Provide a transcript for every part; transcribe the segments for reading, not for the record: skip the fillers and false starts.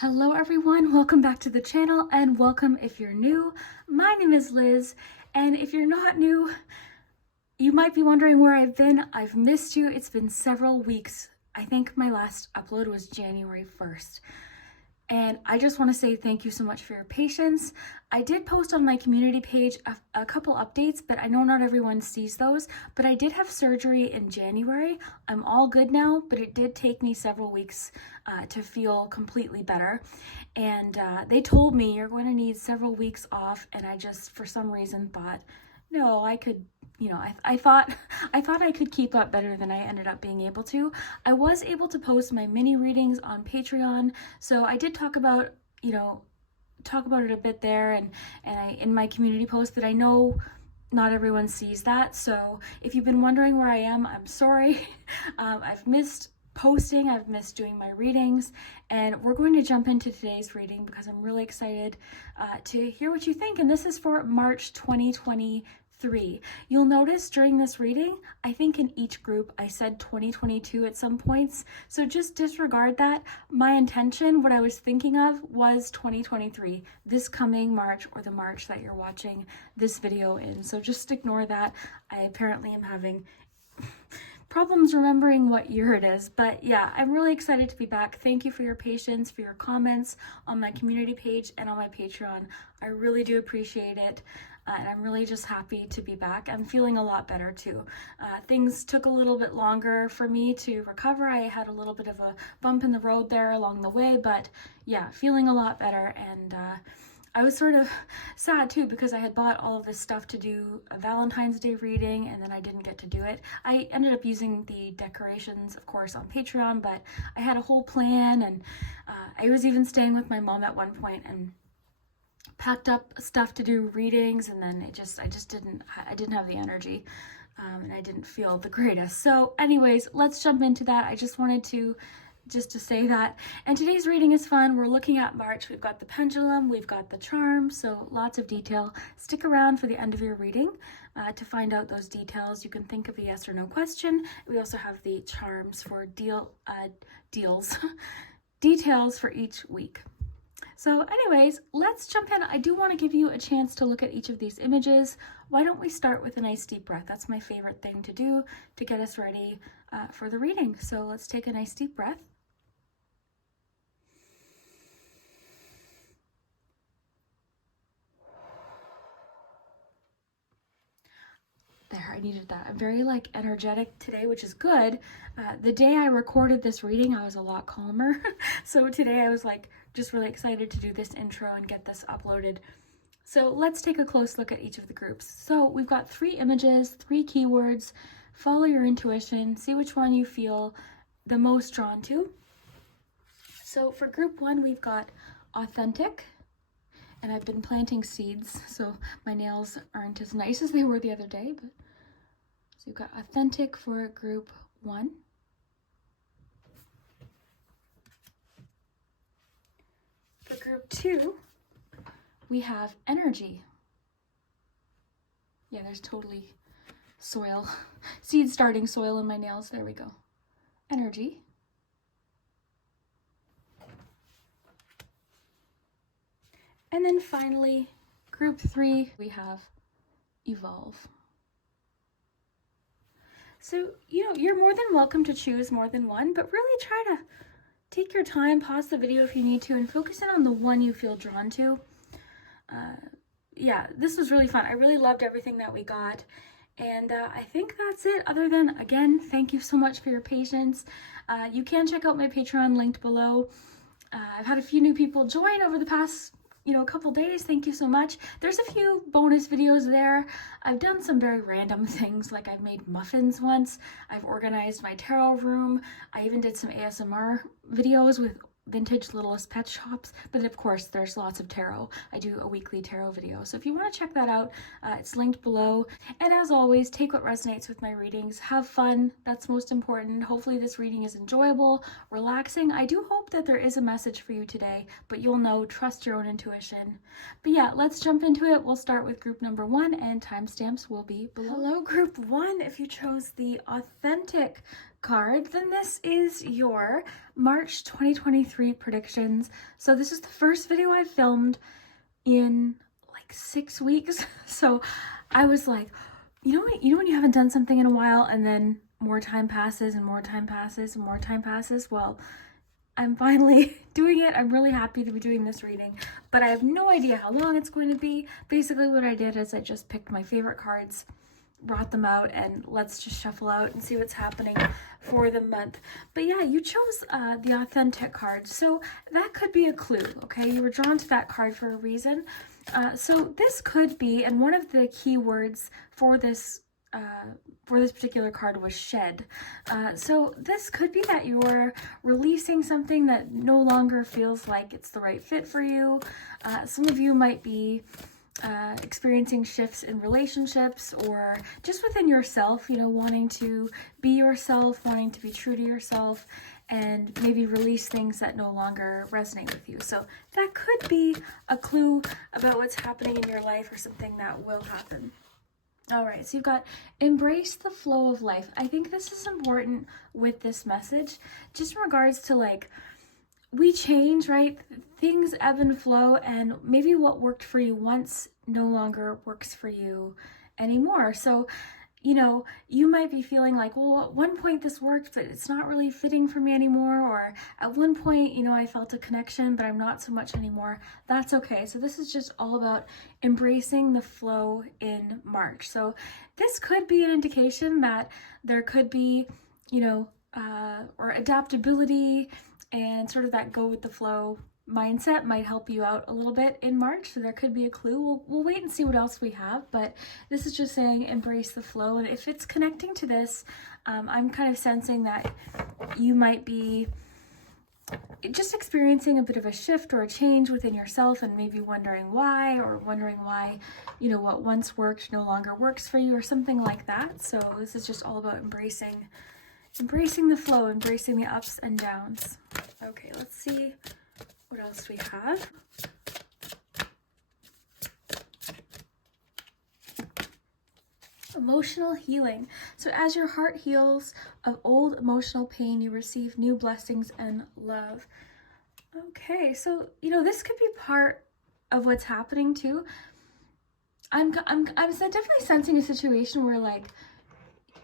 Hello everyone, welcome back to the channel and welcome if you're new. My name is Liz, and if you're not new, you might be wondering where I've been. I've missed you. It's been several weeks. I think my last upload was January 1st. And I just want to say thank you so much for your patience. I did post on my community page a couple updates, but I know not everyone sees those. But I did have surgery in January. I'm all good now, but it did take me several weeks to feel completely better. And they told me you're going to need several weeks off. And I just, for some reason, thought, no, I could, I thought I could keep up better than I ended up being able to. I was able to post my mini readings on Patreon, so I did talk about it a bit there, and I in my community post, but I know not everyone sees that. So if you've been wondering where I am, I'm sorry. I've missed posting, I've missed doing my readings, and we're going to jump into today's reading because I'm really excited to hear what you think. And this is for March 2023. You'll notice during this reading, I think in each group I said 2022 at some points, so just disregard that. My intention, what I was thinking of, was 2023, this coming March, or the March that you're watching this video in. So just ignore that. I apparently am having problems remembering what year it is, but yeah, I'm really excited to be back. Thank you for your patience, for your comments on my community page and on my Patreon. I really do appreciate it. And I'm really just happy to be back. I'm feeling a lot better too. Things took a little bit longer for me to recover. I had a little bit of a bump in the road there along the way, but yeah, feeling a lot better. And I was sort of sad too because I had bought all of this stuff to do a Valentine's Day reading, and then I didn't get to do it. I ended up using the decorations, of course, on Patreon, but I had a whole plan, and I was even staying with my mom at one point and packed up stuff to do readings, and then I didn't have the energy, and I didn't feel the greatest. So anyways, let's jump into that. I just wanted to say that. And today's reading is fun. We're looking at March. We've got the pendulum, we've got the charm, so lots of detail. Stick around for the end of your reading to find out those details. You can think of a yes or no question. We also have the charms for details for each week. So anyways, let's jump in. I do want to give you a chance to look at each of these images. Why don't we start with a nice deep breath? That's my favorite thing to do to get us ready for the reading. So let's take a nice deep breath. There, I needed that. I'm very energetic today, which is good. The day I recorded this reading, I was a lot calmer. So today I was just really excited to do this intro and get this uploaded. So let's take a close look at each of the groups. So we've got 3 images, 3 keywords. Follow your intuition, see which one you feel the most drawn to. So for group 1, we've got authentic. And I've been planting seeds, so my nails aren't as nice as they were the other day. But so you've got authentic for group 1. For group 2, we have energy. Yeah, there's totally soil, seed starting soil in my nails. There we go. Energy. And then finally, group 3, we have evolve. So, you're more than welcome to choose more than one, but really try to take your time, pause the video if you need to, and focus in on the one you feel drawn to. Yeah, this was really fun. I really loved everything that we got. And I think that's it. Other than, again, thank you so much for your patience. You can check out my Patreon linked below. I've had a few new people join over the past a couple days. Thank you so much. There's a few bonus videos there. I've done some very random things, like I've made muffins once. I've organized my tarot room. I even did some ASMR videos with vintage Littlest Pet Shops, but of course there's lots of tarot. I do a weekly tarot video, so if you want to check that out, it's linked below. And as always, take what resonates with my readings. Have fun, that's most important. Hopefully this reading is enjoyable, relaxing. I do hope that there is a message for you today, but you'll know, trust your own intuition. But yeah, let's jump into it. We'll start with group number 1, and timestamps will be below. Hello group 1, if you chose the authentic card, then this is your March 2023 predictions. So this is the first video I've filmed in like 6 weeks. So I was like, you know when you haven't done something in a while and then more time passes and more time passes and more time passes? Well, I'm finally doing it. I'm really happy to be doing this reading, but I have no idea how long it's going to be. Basically what I did is I just picked my favorite cards, brought them out, and let's just shuffle out and see what's happening for the month. But yeah, you chose the authentic card, so that could be a clue. Okay, you were drawn to that card for a reason. So this could be, and one of the key words for this particular card was shed. So this could be that you're releasing something that no longer feels like it's the right fit for you. Some of you might be experiencing shifts in relationships or just within yourself, wanting to be yourself, wanting to be true to yourself, and maybe release things that no longer resonate with you. So that could be a clue about what's happening in your life or something that will happen. All right, so you've got embrace the flow of life. I think this is important with this message, just in regards to like, we change, right? Things ebb and flow, and maybe what worked for you once no longer works for you anymore. So, you might be feeling like, well, at one point this worked, but it's not really fitting for me anymore. Or at one point, I felt a connection, but I'm not so much anymore. That's okay. So this is just all about embracing the flow in March. So this could be an indication that there could be, or adaptability, and sort of that go with the flow mindset might help you out a little bit in March. So there could be a clue. We'll wait and see what else we have, but this is just saying embrace the flow. And if it's connecting to this, I'm kind of sensing that you might be just experiencing a bit of a shift or a change within yourself, and maybe wondering why, what once worked no longer works for you or something like that. So this is just all about embracing the flow, embracing the ups and downs. Okay, let's see what else we have. Emotional healing. So as your heart heals of old emotional pain, you receive new blessings and love. Okay, so this could be part of what's happening too. I'm definitely sensing a situation where like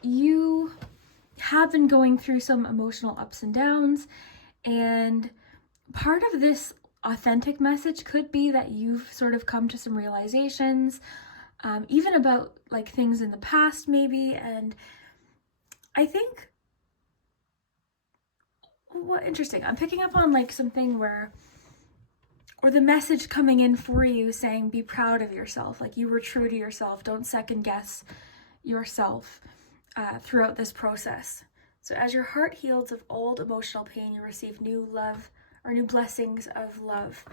you have been going through some emotional ups and downs, and part of this authentic message could be that you've sort of come to some realizations, even about like things in the past maybe. And I think, what interesting, I'm picking up on like something or the message coming in for you saying, be proud of yourself. Like you were true to yourself. Don't second guess yourself throughout this process. So as your heart heals of old emotional pain, you receive new love or new blessings of love.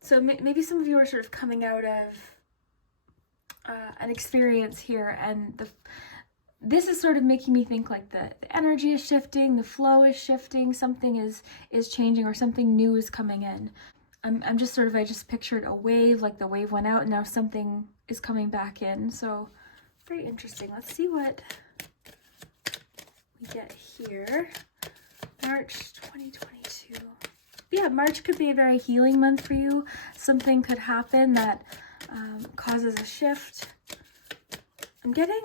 So maybe some of you are sort of coming out of an experience here, and this is sort of making me think like the energy is shifting, the flow is shifting, something is changing, or something new is coming in. I just pictured a wave, like the wave went out and now something is coming back in. So very interesting. Let's see what we get here. March 2022. Yeah, March could be a very healing month for you. Something could happen that causes a shift. I'm getting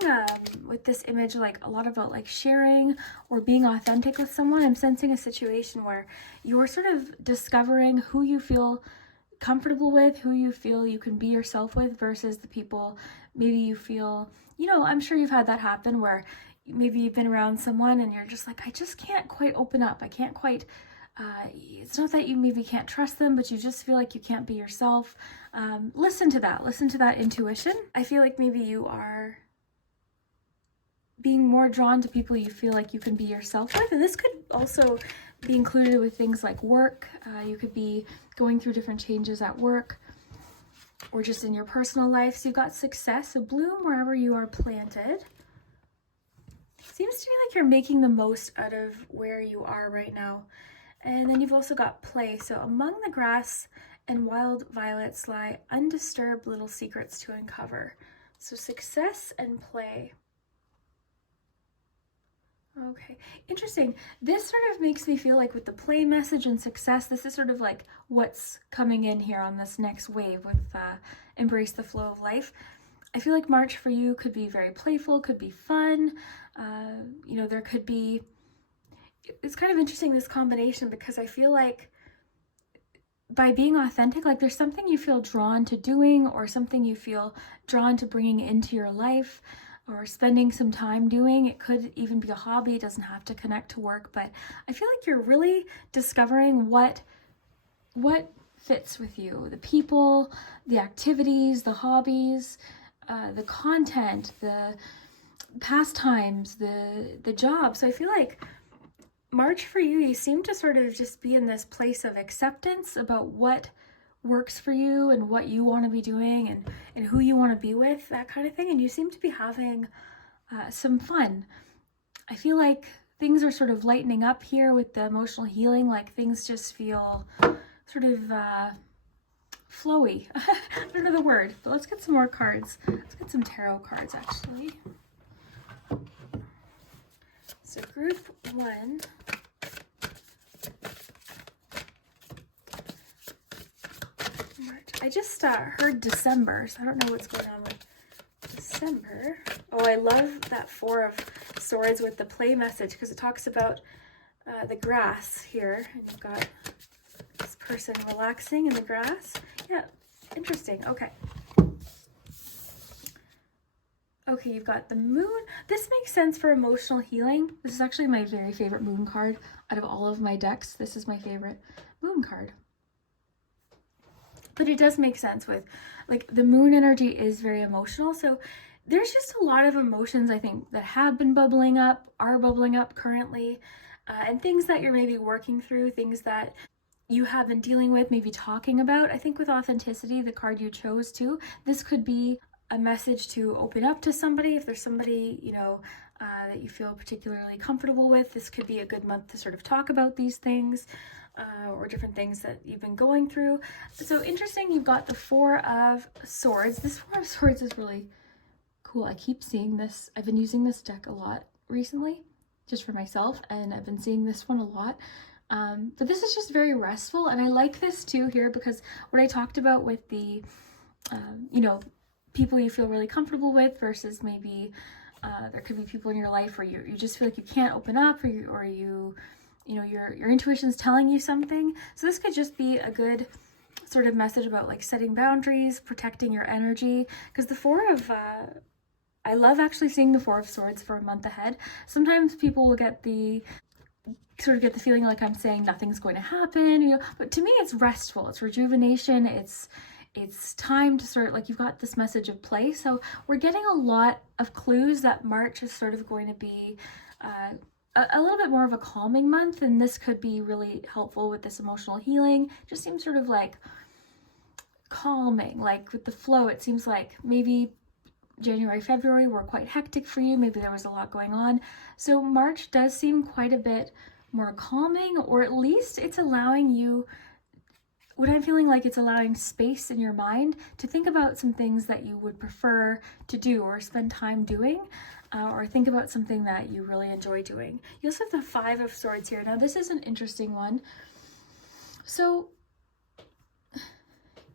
with this image like a lot about like sharing or being authentic with someone. I'm sensing a situation where you're sort of discovering who you feel comfortable with, who you feel you can be yourself with, versus the people maybe you feel, I'm sure you've had that happen where maybe you've been around someone and you're just like, I just can't quite open up. I can't quite, it's not that you maybe can't trust them, but you just feel like you can't be yourself. Listen to that intuition. I feel like maybe you are being more drawn to people you feel like you can be yourself with. And this could also be included with things like work. You could be going through different changes at work or just in your personal life. So you've got success, so bloom wherever you are planted. Seems to me like you're making the most out of where you are right now. And then you've also got play. So among the grass and wild violets lie undisturbed little secrets to uncover. So success and play. Okay, interesting. This sort of makes me feel like with the play message and success, this is sort of like what's coming in here on this next wave with embrace the flow of life. I feel like March for you could be very playful, could be fun. There could be, it's kind of interesting, this combination, because I feel like by being authentic, like there's something you feel drawn to doing or something you feel drawn to bringing into your life or spending some time doing. It could even be a hobby. It doesn't have to connect to work, but I feel like you're really discovering what fits with you, the people, the activities, the hobbies, the content, the pastimes, the job. So I feel like March for you, you seem to sort of just be in this place of acceptance about what works for you and what you want to be doing and who you want to be with, that kind of thing. And you seem to be having some fun. I feel like things are sort of lightening up here with the emotional healing, like things just feel sort of flowy. I don't know the word, but let's get some more cards. Let's get some tarot cards, actually. So group 1. March. I just heard December, so I don't know what's going on with December. Oh, I love that 4 of Swords with the play message, because it talks about the grass here, and you've got this person relaxing in the grass. Yeah, interesting. Okay. Okay, you've got the moon. This makes sense for emotional healing. This is actually my very favorite moon card out of all of my decks. This is my favorite moon card. But it does make sense with, like, the moon energy is very emotional. So there's just a lot of emotions, I think, that have been bubbling up, are bubbling up currently, and things that you're maybe working through, things that you have been dealing with, maybe talking about. I think with authenticity, the card you chose too, this could be a message to open up to somebody. If there's somebody, that you feel particularly comfortable with, this could be a good month to sort of talk about these things, or different things that you've been going through. So interesting, you've got the 4 of Swords. This 4 of Swords is really cool. I keep seeing this. I've been using this deck a lot recently, just for myself, and I've been seeing this one a lot. But this is just very restful, and I like this too here because what I talked about with the, people you feel really comfortable with versus maybe there could be people in your life where you just feel like you can't open up, or your intuition's telling you something. So this could just be a good sort of message about like setting boundaries, protecting your energy, because the 4 of I love actually seeing the 4 of Swords for a month ahead. Sometimes people will get the feeling like I'm saying nothing's going to happen, but to me it's restful, it's rejuvenation, it's time to sort of, like, you've got this message of play. So we're getting a lot of clues that March is sort of going to be a little bit more of a calming month, and this could be really helpful with this emotional healing. Just seems sort of like calming, like with the flow. It seems like maybe January, February were quite hectic for you. Maybe there was a lot going on. So March does seem quite a bit more calming, or at least it's allowing you, what I'm feeling like, it's allowing space in your mind to think about some things that you would prefer to do or spend time doing, or think about something that you really enjoy doing. You also have the 5 of Swords here. Now this is an interesting one. So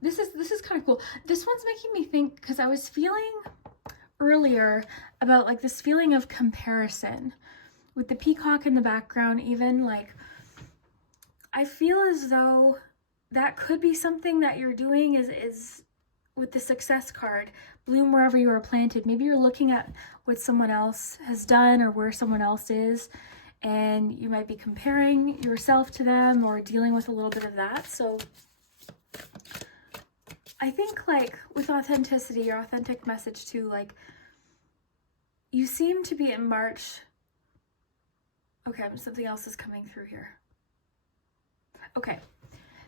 this is kind of cool. This one's making me think, because I was feeling earlier about like this feeling of comparison with the peacock in the background. Even like, I feel as though that could be something that you're doing is with the success card, bloom wherever you are planted. Maybe you're looking at what someone else has done or where someone else is, and you might be comparing yourself to them or dealing with a little bit of that. So I think, like, with authenticity, your authentic message too, like, you seem to be in March. Okay, something else is coming through here. Okay,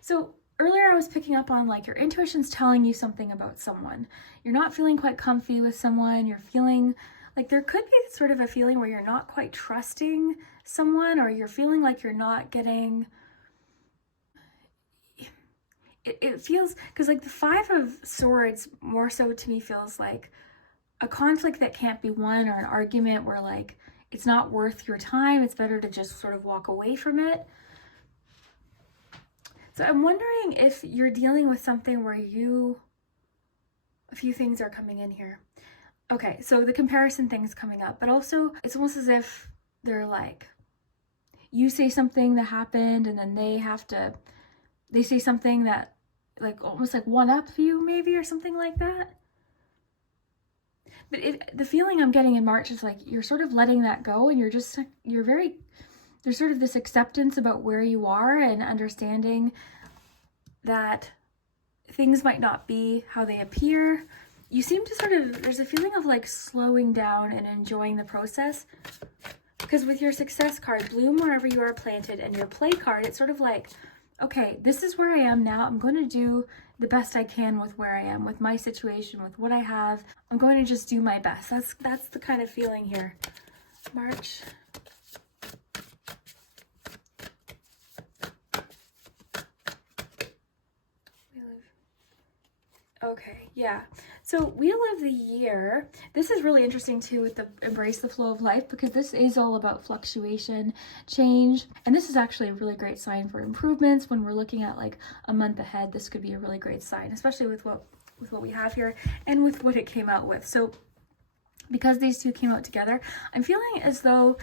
so earlier I was picking up on, like, your intuition's telling you something about someone. You're not feeling quite comfy with someone. You're feeling like there could be sort of a feeling where you're not quite trusting someone, or you're feeling like you're not getting... It feels, because like the 5 of Swords more so to me feels like a conflict that can't be won, or an argument where like it's not worth your time. It's better to just sort of walk away from it. So I'm wondering if you're dealing with something where a few things are coming in here. Okay, so the comparison thing's coming up, but also it's almost as if they're like, you say something that happened and then they say something that like almost like one up you maybe, or something like that. But the feeling I'm getting in March is like you're sort of letting that go, and there's sort of this acceptance about where you are and understanding that things might not be how they appear. You seem to there's a feeling of like slowing down and enjoying the process. Because with your success card, bloom wherever you are planted, and your play card, it's sort of like, okay, this is where I am now. I'm going to do the best I can with where I am, with my situation, with what I have. I'm going to just do my best. That's the kind of feeling here. March. Okay, yeah. So Wheel of the Year, this is really interesting too with the Embrace the Flow of Life, because this is all about fluctuation, change, and this is actually a really great sign for improvements. When we're looking at like a month ahead, this could be a really great sign, especially with what we have here and with what it came out with. So because these two came out together, I'm feeling as though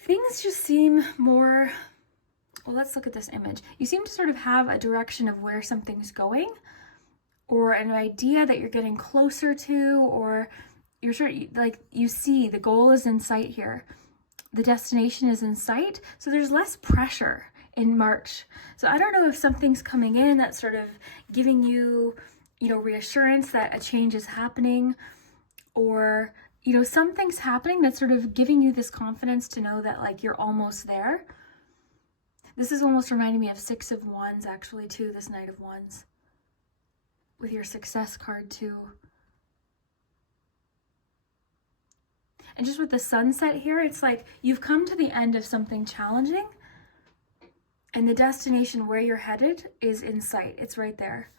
things just seem more... Well, let's look at this image. You seem to sort of have a direction of where something's going, or an idea that you're getting closer to, or you're sure like you see the goal is in sight here. The destination is in sight. So there's less pressure in March. So I don't know if something's coming in that's sort of giving you, reassurance that a change is happening, or, something's happening that's sort of giving you this confidence to know that like you're almost there. This is almost reminding me of Six of Wands, actually, too, this Knight of Wands. With your success card, too. And just with the sunset here, it's like you've come to the end of something challenging, and the destination where you're headed is in sight. It's right there.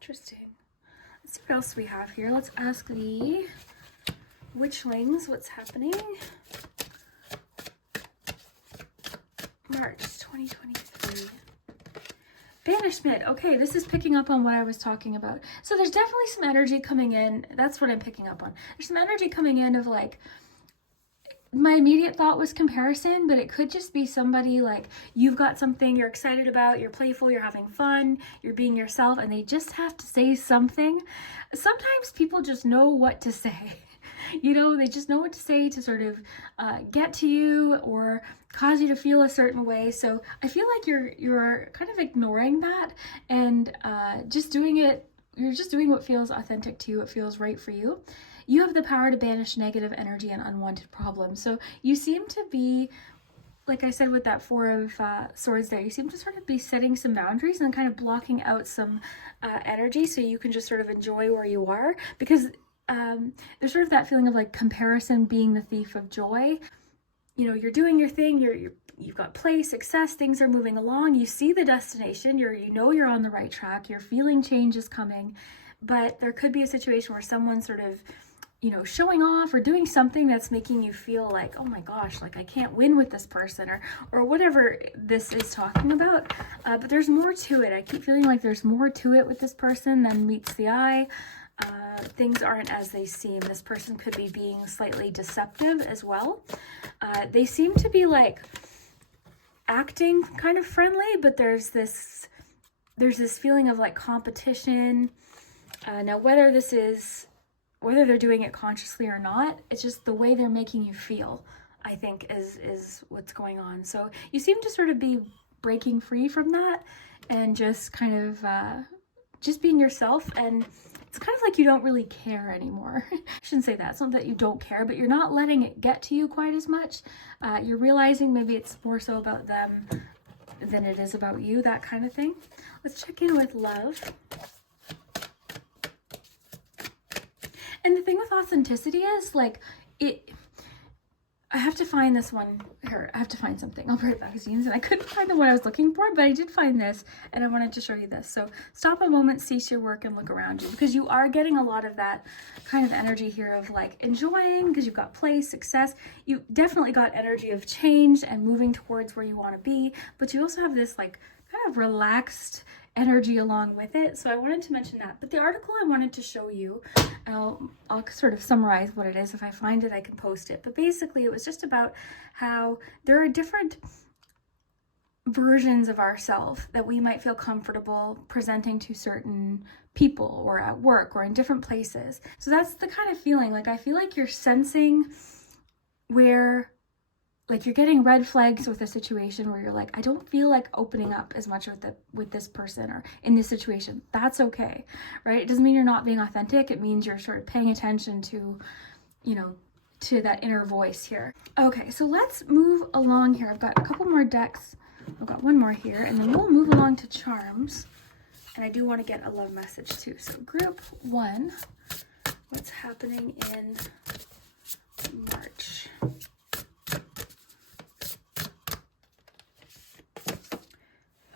Interesting. Let's see what else we have here. Let's ask the Witchlings what's happening. March 2023. Banishment. Okay, this is picking up on what I was talking about. So there's definitely some energy coming in. That's what I'm picking up on. There's some energy coming in of like, my immediate thought was comparison, but it could just be somebody like you've got something you're excited about, you're playful, you're having fun, you're being yourself, and they just have to say something. Sometimes people just know what to say. They just know what to say to sort of get to you or cause you to feel a certain way. So I feel like you're kind of ignoring that and just doing it. You're just doing what feels authentic to you, what feels right for you. You have the power to banish negative energy and unwanted problems. So you seem to be, like I said with that Four of Swords there, you seem to sort of be setting some boundaries and kind of blocking out some energy so you can just sort of enjoy where you are, because there's sort of that feeling of like comparison being the thief of joy. You're doing your thing, you've got play, success, things are moving along, you see the destination, you're on the right track, you're feeling change is coming, but there could be a situation where someone's sort of, showing off or doing something that's making you feel like, oh my gosh, like I can't win with this person, or whatever this is talking about. But there's more to it. I keep feeling like there's more to it with this person than meets the eye. Things aren't as they seem. This person could be being slightly deceptive as well. They seem to be like acting kind of friendly, but there's this feeling of like competition. Now, whether they're doing it consciously or not, it's just the way they're making you feel, I think, is what's going on. So you seem to sort of be breaking free from that and just kind of just being yourself, and it's kind of like you don't really care anymore. I shouldn't say that. It's not that you don't care, but you're not letting it get to you quite as much. You're realizing maybe it's more so about them than it is about you, that kind of thing. Let's check in with love. And the thing with authenticity is like I have to find this one here. I have to find something. I'll be right back, Zines. And I couldn't find the one I was looking for, but I did find this, and I wanted to show you this. So stop a moment, cease your work, and look around you, because you are getting a lot of that kind of energy here of like enjoying, because you've got play, success. You definitely got energy of change and moving towards where you want to be, but you also have this like kind of relaxed energy along with it. So I wanted to mention that. But the article I wanted to show you, and I'll sort of summarize what it is. If I find it, I can post it. But basically, it was just about how there are different versions of ourselves that we might feel comfortable presenting to certain people or at work or in different places. So that's the kind of feeling. Like, I feel like you're sensing where, like, you're getting red flags with a situation where you're like, I don't feel like opening up as much with this person or in this situation. That's okay, right? It doesn't mean you're not being authentic. It means you're sort of paying attention to, you know, to that inner voice here. Okay, so let's move along here. I've got a couple more decks. I've got one more here, and then we'll move along to charms. And I do want to get a love message too. So group 1, what's happening in March?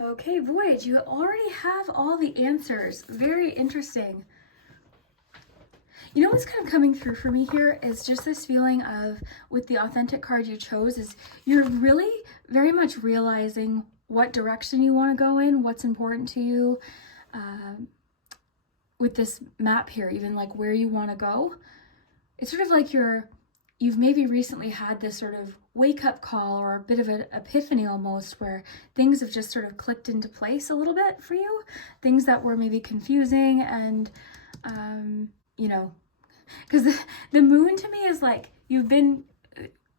Okay, Voyage, you already have all the answers. Very interesting. You know what's kind of coming through for me here is just this feeling of, with the authentic card you chose, is you're really very much realizing what direction you want to go in, what's important to you. With this map here, even like where you want to go. It's sort of like you've maybe recently had this sort of wake-up call or a bit of an epiphany almost, where things have just sort of clicked into place a little bit for you. Things that were maybe confusing and, you know, because the moon to me is like you've been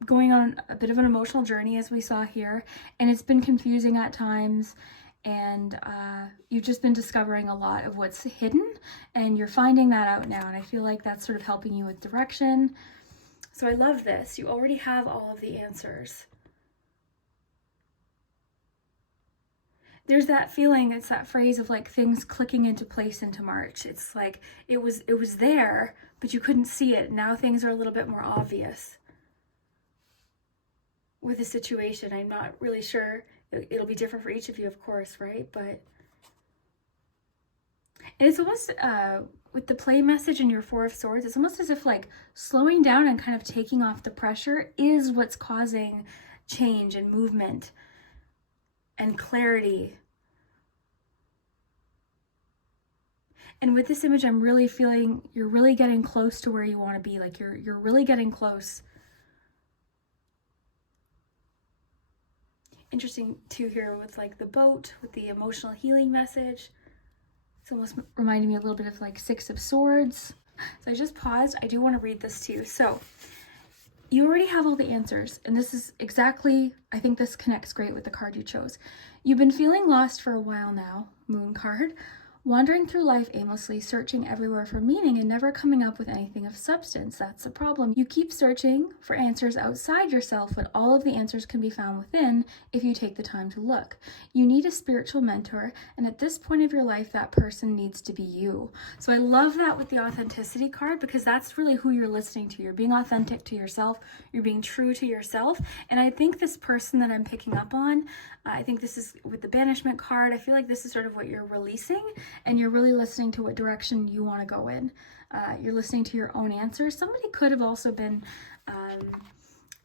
going on a bit of an emotional journey, as we saw here, and it's been confusing at times. And you've just been discovering a lot of what's hidden, and you're finding that out now. And I feel like that's sort of helping you with direction. So I love this. You already have all of the answers. There's that feeling, it's that phrase of like things clicking into place into March. It's like it was there, but you couldn't see it. Now things are a little bit more obvious with the situation. I'm not really sure. It'll be different for each of you, of course, right? But, and it's almost, with the play message in your 4 of Swords, it's almost as if like slowing down and kind of taking off the pressure is what's causing change and movement and clarity. And with this image, I'm really feeling you're really getting close to where you want to be. Like you're really getting close. Interesting too here with like the boat, with the emotional healing message. It's almost reminding me a little bit of like 6 of Swords. So I just paused. I do want to read this to you. So you already have all the answers, and this is exactly, I think this connects great with the card you chose. You've been feeling lost for a while now, Moon card. Wandering through life aimlessly, searching everywhere for meaning and never coming up with anything of substance. That's the problem. You keep searching for answers outside yourself, but all of the answers can be found within if you take the time to look. You need a spiritual mentor, and at this point of your life, that person needs to be you. So I love that with the authenticity card, because that's really who you're listening to. You're being authentic to yourself. You're being true to yourself. And I think this person that I'm picking up on, I think this is with the banishment card, I feel like this is sort of what you're releasing, and you're really listening to what direction you want to go in. You're listening to your own answers. Somebody could have also been,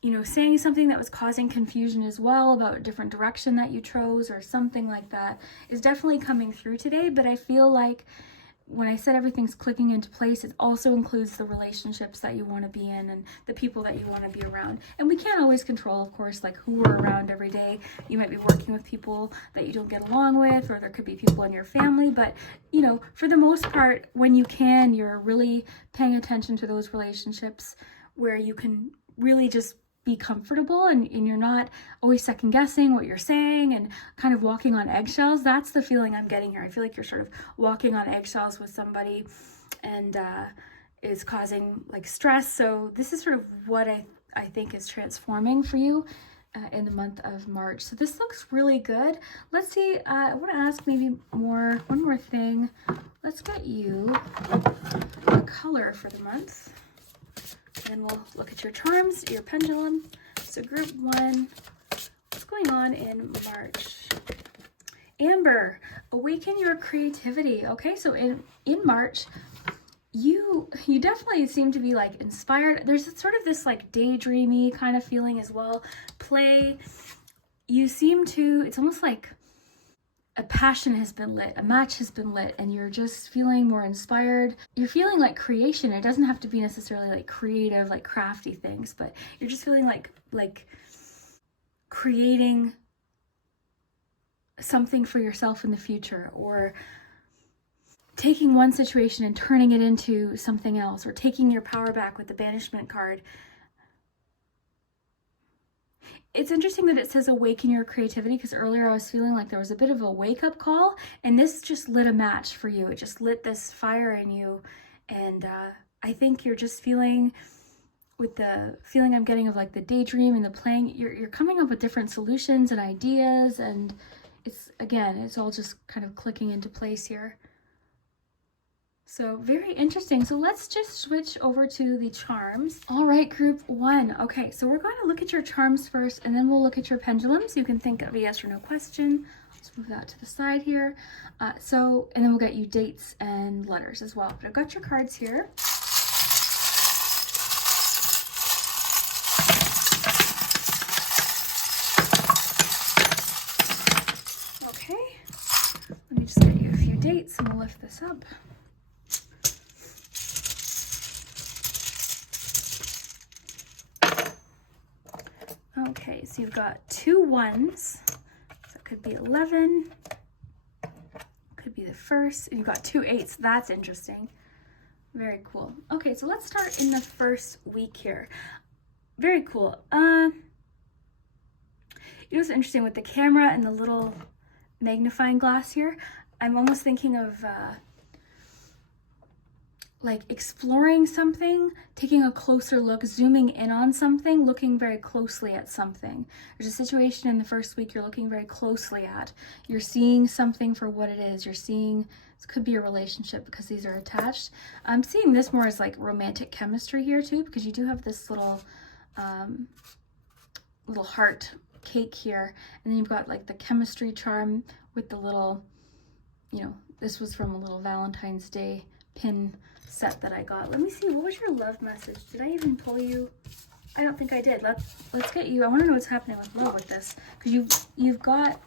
you know, saying something that was causing confusion as well about a different direction that you chose, or something like that is definitely coming through today. But I feel like when I said everything's clicking into place, it also includes the relationships that you want to be in and the people that you want to be around. And we can't always control, of course, like who we're around every day. You might be working with people that you don't get along with, or there could be people in your family. But, you know, for the most part, when you can, you're really paying attention to those relationships where you can really just be comfortable, and you're not always second guessing what you're saying and kind of walking on eggshells. That's the feeling I'm getting here. I feel like you're sort of walking on eggshells with somebody, and is causing like stress. So this is sort of what I think is transforming for you in the month of March. So this looks really good. Let's see, I want to ask maybe one more thing. Let's get you a color for the month. Then we'll look at your charms, your pendulum. so group 1, what's going on in March? Amber, awaken your creativity. Okay, so in March, you definitely seem to be like inspired. There's sort of this like daydreamy kind of feeling as well. Play. You seem to, it's almost like a passion has been lit, a match has been lit, and you're just feeling more inspired. You're feeling like creation. It doesn't have to be necessarily like creative, like crafty things, but you're just feeling like creating something for yourself in the future, or taking one situation and turning it into something else, or taking your power back with the banishment card. It's interesting that it says awaken your creativity, because earlier I was feeling like there was a bit of a wake-up call, and this just lit a match for you. It just lit this fire in you, and I think you're just feeling, with the feeling I'm getting of like the daydream and the playing, you're coming up with different solutions and ideas, and it's all just kind of clicking into place here. So very interesting. So let's just switch over to the charms. All right, group 1. Okay, so we're going to look at your charms first, and then we'll look at your pendulums. You can think of a yes or no question. Let's move that to the side here. And then we'll get you dates and letters as well. But I've got your cards here. Okay, let me just get you a few dates and we'll lift this up. Okay, so you've got 2 1s, so it could be 11, could be the 1st, and you've got 2 8s. That's interesting. Very cool. Okay, so let's start in the first week here. Very cool. You know what's interesting with the camera and the little magnifying glass here? I'm almost thinking of like exploring something, taking a closer look, zooming in on something, looking very closely at something. There's a situation in the first week you're looking very closely at. You're seeing something for what it is. You're seeing, this could be a relationship because these are attached. I'm seeing this more as like romantic chemistry here too, because you do have this little heart cake here. And then you've got like the chemistry charm with the little, this was from a little Valentine's Day pin set that I got. Let me see, what was your love message? Did I even pull you? I don't think I did. Let's get you. I want to know what's happening with love with this, because you've got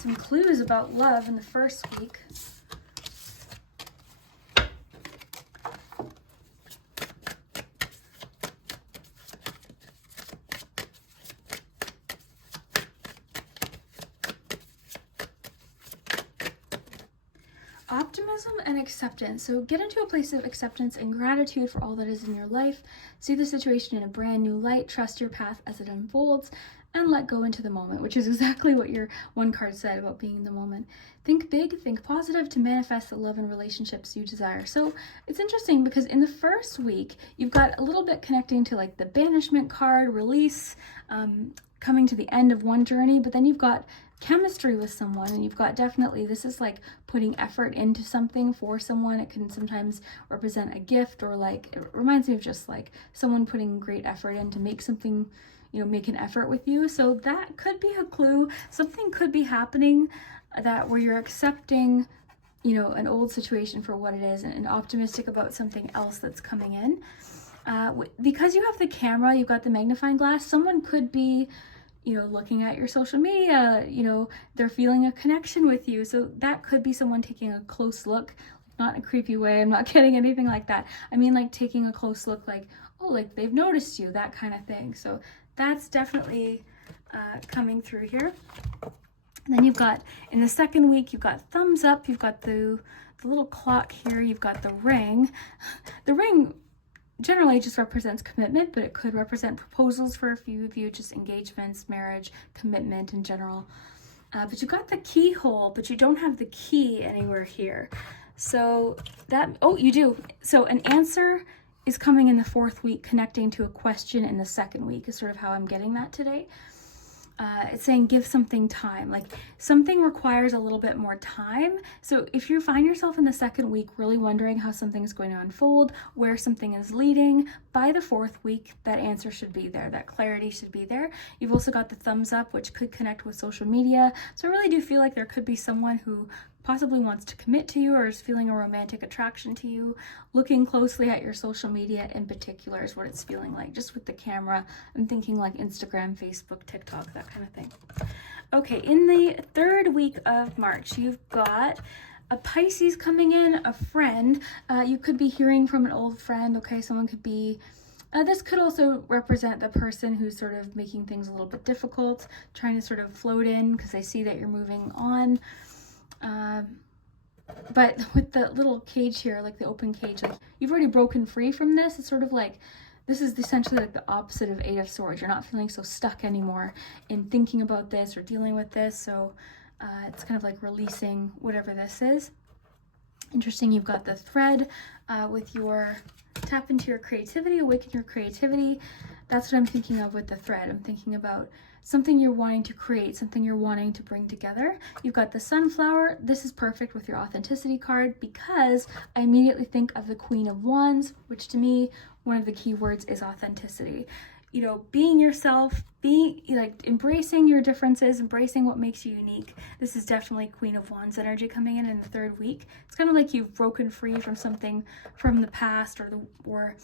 some clues about love in the first week. Optimism and acceptance. So get into a place of acceptance and gratitude for all that is in your life. See the situation in a brand new light. Trust your path as it unfolds and let go into the moment, which is exactly what your one card said about being in the moment. Think big, think positive to manifest the love and relationships you desire. So it's interesting because in the first week, you've got a little bit connecting to like the banishment card, release, coming to the end of one journey, but then you've got chemistry with someone, and you've got definitely, this is like putting effort into something for someone. It can sometimes represent a gift, or like, it reminds me of just like someone putting great effort in to make something, make an effort with you. So that could be a clue. Something could be happening that where you're accepting, an old situation for what it is, and optimistic about something else that's coming in. Because you have the camera, you've got the magnifying glass, someone could be looking at your social media, they're feeling a connection with you. So that could be someone taking a close look, not in a creepy way. I'm not getting anything like that. I mean, like taking a close look, like, oh, like they've noticed you, that kind of thing. So that's definitely coming through here. And then you've got, in the second week, you've got thumbs up, you've got the little clock here, you've got the ring. The ring generally just represents commitment, but it could represent proposals for a few of you, just engagements, marriage, commitment in general. But you got the keyhole, but you don't have the key anywhere here. So that, oh, you do. So an answer is coming in the fourth week, connecting to a question in the second week is sort of how I'm getting that today. it's saying give something time. Like something requires a little bit more time. So if you find yourself in the second week really wondering how something is going to unfold, where something is leading, by the fourth week, that answer should be there. That clarity should be there. You've also got the thumbs up, which could connect with social media. So I really do feel like there could be someone who possibly wants to commit to you or is feeling a romantic attraction to you. Looking closely at your social media in particular is what it's feeling like. Just with the camera, I'm thinking like Instagram, Facebook, TikTok, that kind of thing. Okay, in the third week of March, you've got a Pisces coming in, a friend. You could be hearing from an old friend, okay? Someone could be, this could also represent the person who's sort of making things a little bit difficult, trying to sort of float in because they see that you're moving on. But with the little cage here, like the open cage, like you've already broken free from this. It's sort of like, this is essentially like the opposite of Eight of Swords. You're not feeling so stuck anymore in thinking about this or dealing with this. So it's kind of like releasing whatever this is. Interesting, you've got the thread with your tap into your creativity, awaken your creativity. That's what I'm thinking of with the thread. I'm thinking about something you're wanting to create, something you're wanting to bring together. You've got the sunflower. This is perfect with your authenticity card because I immediately think of the Queen of Wands, which to me, one of the key words is authenticity. You know, being yourself, being like embracing your differences, embracing what makes you unique. This is definitely Queen of Wands energy coming in the third week. It's kind of like you've broken free from something from the past or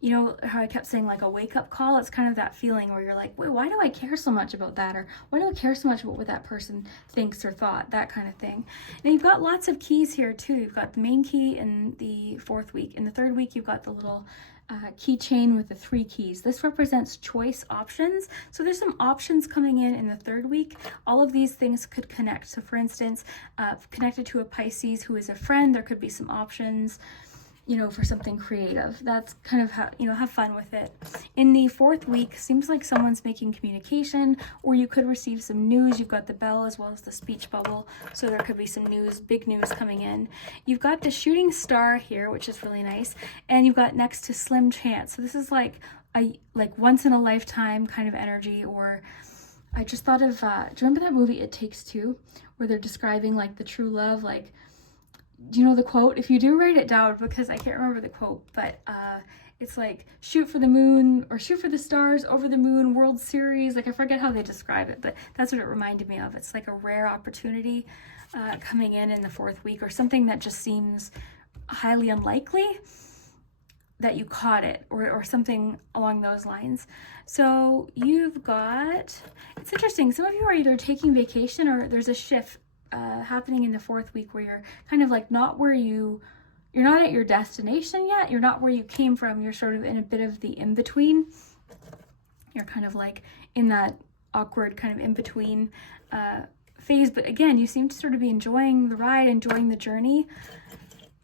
you know how I kept saying like a wake-up call. It's kind of that feeling where you're like, wait, why do I care so much about that? Or why do I care so much about what that person thinks or thought? That kind of thing. And you've got lots of keys here too. You've got the main key in the fourth week. In the third week, you've got the little keychain with the 3 keys. This represents choice options. So there's some options coming in the third week. All of these things could connect. So for instance, connected to a Pisces who is a friend, there could be some options, you know, for something creative. That's kind of how, you know, have fun with it. In the fourth week, seems like someone's making communication, or you could receive some news. You've got the bell as well as the speech bubble, so there could be some news, big news coming in. You've got the shooting star here, which is really nice, and you've got next to slim chance. So this is like a once in a lifetime kind of energy. Or I just thought of, do you remember that movie It Takes Two, where they're describing like the true love, like, do you know the quote? If you do, write it down because I can't remember the quote, but it's like shoot for the moon or shoot for the stars over the moon, World Series. Like I forget how they describe it, but that's what it reminded me of. It's like a rare opportunity coming in the fourth week, or something that just seems highly unlikely that you caught it, or something along those lines. So you've got, it's interesting. Some of you are either taking vacation or there's a shift happening in the fourth week where you're kind of like not where you're not at your destination yet. You're not where you came from. You're sort of in a bit of the in-between. You're kind of like in that awkward kind of in-between phase. But again, you seem to sort of be enjoying the ride, enjoying the journey.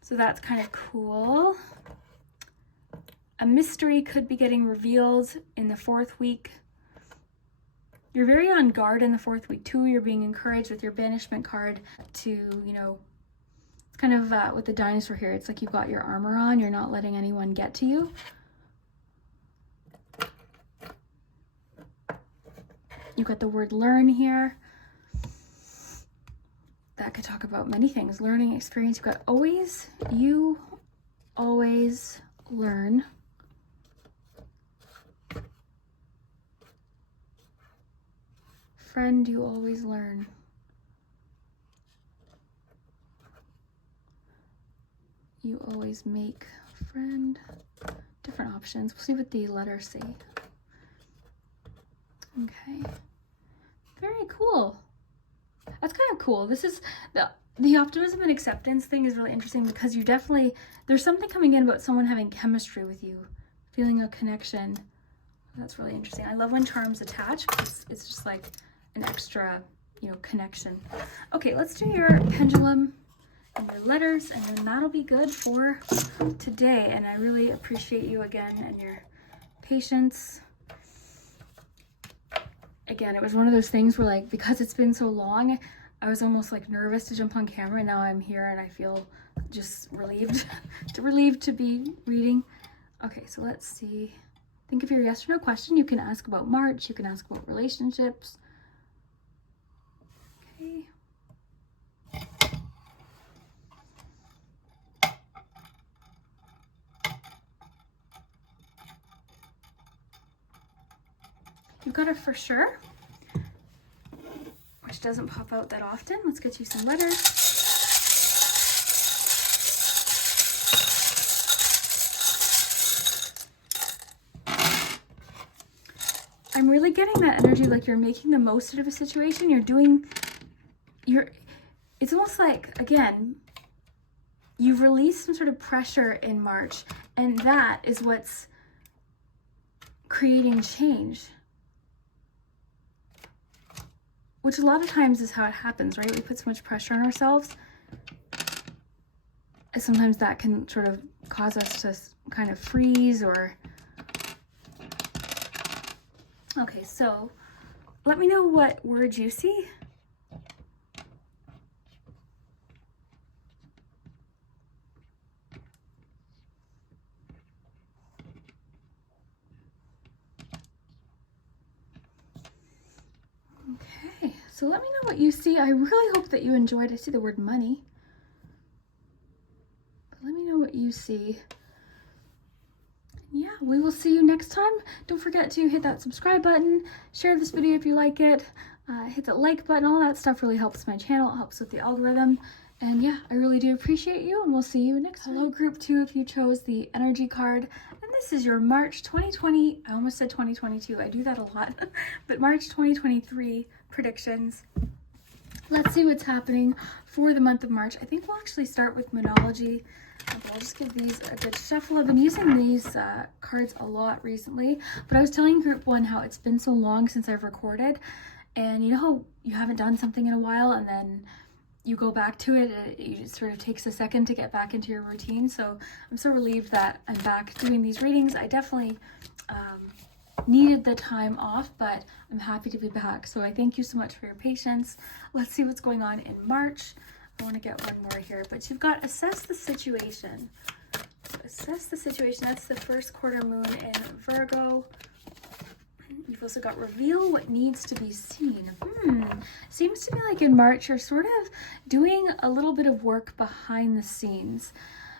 So that's kind of cool. A mystery could be getting revealed in the fourth week. You're very on guard in the fourth week too. You're being encouraged with your banishment card to, you know, it's kind of with the dinosaur here. It's like you've got your armor on. You're not letting anyone get to you. You've got the word learn here. That could talk about many things. Learning experience. You've got always, you always learn. Friend, you always learn. You always make. Friend. Different options. We'll see what the letters say. Okay. Very cool. That's kind of cool. This is the optimism and acceptance thing is really interesting because you definitely, there's something coming in about someone having chemistry with you, feeling a connection. That's really interesting. I love when charms attach because it's just like an extra, you know, connection. Okay, let's do your pendulum and your letters, and then that'll be good for today. And I really appreciate you again and your patience. Again, it was one of those things where, like, because it's been so long, I was almost like nervous to jump on camera, and now I'm here and I feel just relieved relieved to be reading. Okay, so let's see. Think of your yes or no question. You can ask about March, you can ask about relationships. Okay. You got it for sure, which doesn't pop out that often. Let's get you some letters. I'm really getting that energy like you're making the most out of a situation. It's almost like, again, you've released some sort of pressure in March, and that is what's creating change. Which a lot of times is how it happens, right? We put so much pressure on ourselves. And sometimes that can sort of cause us to kind of freeze or... Okay, so let me know what words you see. Okay, so let me know what you see. I really hope that you enjoyed. I see the word money. But let me know what you see. Yeah, we will see you next time. Don't forget to hit that subscribe button, share this video if you like it, hit the like button. All that stuff really helps my channel. It helps with the algorithm. And yeah, I really do appreciate you, and we'll see you next time. Hello, group 2, if you chose the energy card. And this is your March 2020, I almost said 2022. I do that a lot. But March 2023 predictions. Let's see what's happening for the month of March. I think we'll actually start with Moonology. I'll just give these a good shuffle. I've been using these cards a lot recently, but I was telling group 1 how it's been so long since I've recorded, and you know how you haven't done something in a while and then you go back to it, it sort of takes a second to get back into your routine. So I'm so relieved that I'm back doing these readings. I definitely needed the time off, but I'm happy to be back. So I thank you so much for your patience. Let's see what's going on in March. I want to get one more here, but you've got assess the situation. So assess the situation. That's the first quarter moon in Virgo. You've also got reveal what needs to be seen. Seems to me like in March you're sort of doing a little bit of work behind the scenes.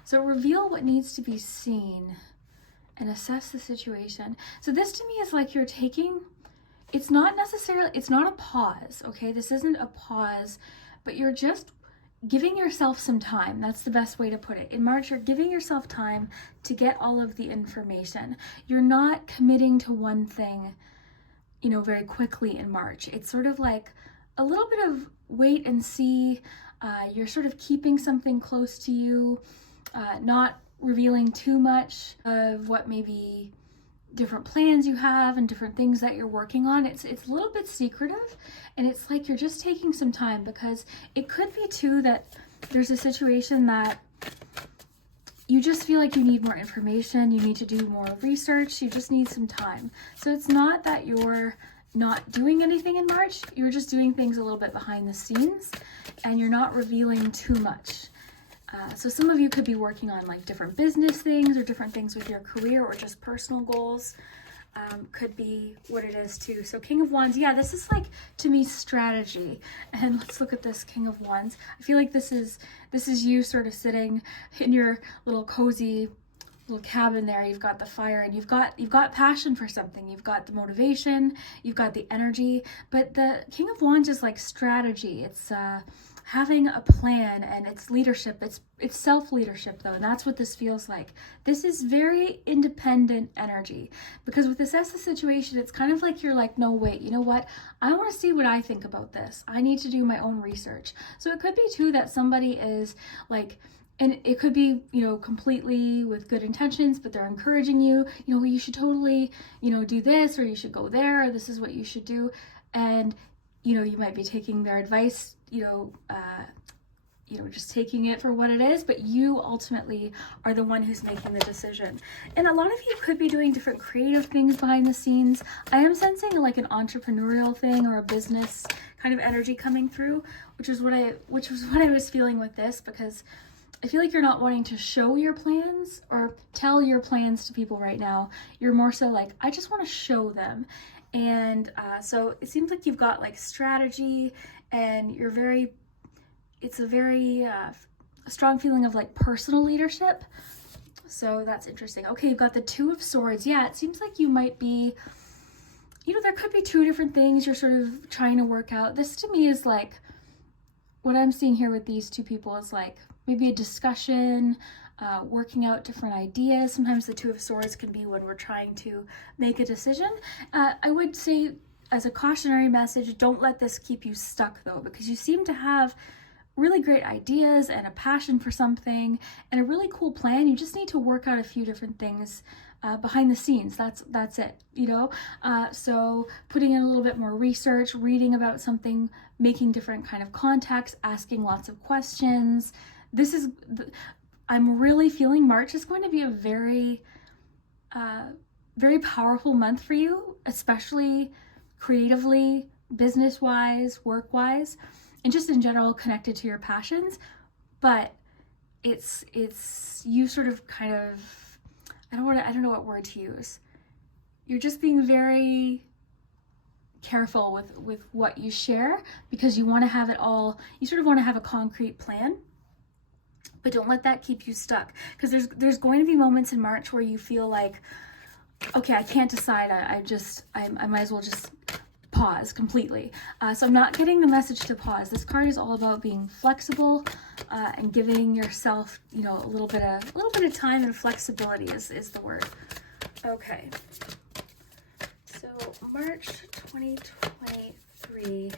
So reveal what needs to be seen and assess the situation. So this to me is like you're taking, it's not a pause, okay? This isn't a pause, but you're just giving yourself some time. That's the best way to put it. In March, you're giving yourself time to get all of the information. You're not committing to one thing, you know, very quickly in March. It's sort of like a little bit of wait and see. You're sort of keeping something close to you, not revealing too much of what maybe different plans you have and different things that you're working on. It's a little bit secretive, and it's like you're just taking some time, because it could be too that there's a situation that you just feel like you need more information, you need to do more research, you just need some time. So it's not that you're not doing anything in March, you're just doing things a little bit behind the scenes, and you're not revealing too much. So some of you could be working on like different business things or different things with your career or just personal goals. Could be what it is too. So King of Wands, yeah, this is like, to me, strategy. And let's look at this King of Wands. I feel like this is you sort of sitting in your little cozy little cabin there. You've got the fire, and you've got passion for something. You've got the motivation, you've got the energy. But the King of Wands is like strategy. It's having a plan, and it's leadership. It's self-leadership though, and that's what this feels like. This is very independent energy, because with assess the situation, it's kind of like you're like, no, wait, you know what? I want to see what I think about this. I need to do my own research. So it could be too that somebody is like, and it could be, you know, completely with good intentions, but they're encouraging you, you know, you should totally, you know, do this, or you should go there, or this is what you should do. And, you know, you might be taking their advice, just taking it for what it is, but you ultimately are the one who's making the decision. And a lot of you could be doing different creative things behind the scenes. I am sensing like an entrepreneurial thing or a business kind of energy coming through, which was what I was feeling with this, because I feel like you're not wanting to show your plans or tell your plans to people right now. You're more so like, I just want to show them. And so it seems like you've got like strategy, and it's a very strong feeling of like personal leadership. So that's interesting. Okay, you've got the Two of Swords. Yeah, it seems like you might be, there could be two different things you're sort of trying to work out. This to me is like, what I'm seeing here with these two people is like maybe a discussion, working out different ideas. Sometimes the Two of Swords can be when we're trying to make a decision. I would say, as a cautionary message, don't let this keep you stuck though, because you seem to have really great ideas and a passion for something and a really cool plan. You just need to work out a few different things behind the scenes. That's it, so putting in a little bit more research, reading about something, making different kind of contacts, asking lots of questions. I'm really feeling March is going to be a very very powerful month for you, especially creatively, business-wise, work-wise, and just in general connected to your passions. But it's you sort of kind of, I don't know what word to use. You're just being very careful with what you share, because you want to have it all, you sort of want to have a concrete plan, but don't let that keep you stuck, because there's going to be moments in March where you feel like, okay, I can't decide. I might as well just pause completely. So I'm not getting the message to pause. This card is all about being flexible and giving yourself, a little bit of time, and flexibility is the word. Okay. So March 2023.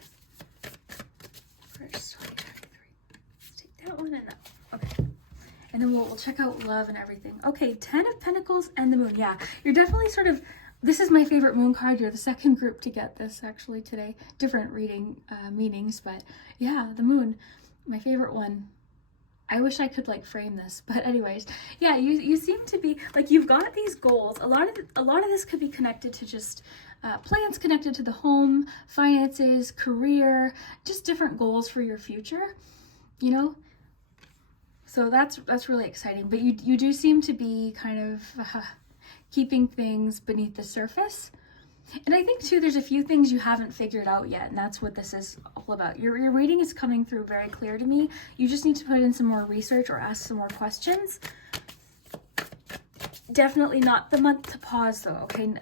March 2023. Let's take that one and that one. Okay. And then we'll check out love and everything. Okay, 10 of Pentacles and the Moon. Yeah, you're definitely sort of, this is my favorite moon card. You're the second group to get this actually today. Different reading meanings, but yeah, the Moon, my favorite one. I wish I could like frame this, but anyways, yeah, you seem to be like, you've got these goals. A lot of this could be connected to just plans connected to the home, finances, career, just different goals for your future, So that's really exciting. But you do seem to be kind of keeping things beneath the surface. And I think too, there's a few things you haven't figured out yet, and that's what this is all about. Your reading is coming through very clear to me. You just need to put in some more research or ask some more questions. Definitely not the month to pause though, okay?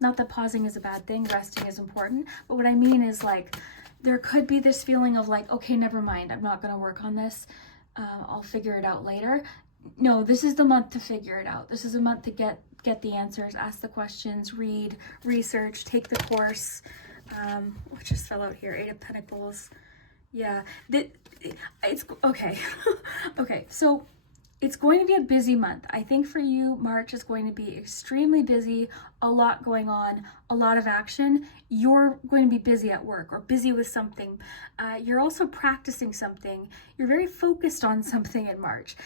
Not that pausing is a bad thing, resting is important, but what I mean is like, there could be this feeling of like, okay, never mind, I'm not gonna work on this. I'll figure it out later. No, this is the month to figure it out. This is a month to get the answers, ask the questions, read, research, take the course. What just fell out here? 8 of Pentacles. Yeah, it's okay. Okay, so it's going to be a busy month. I think for you, March is going to be extremely busy, a lot going on, a lot of action. You're going to be busy at work or busy with something. You're also practicing something. You're very focused on something in March.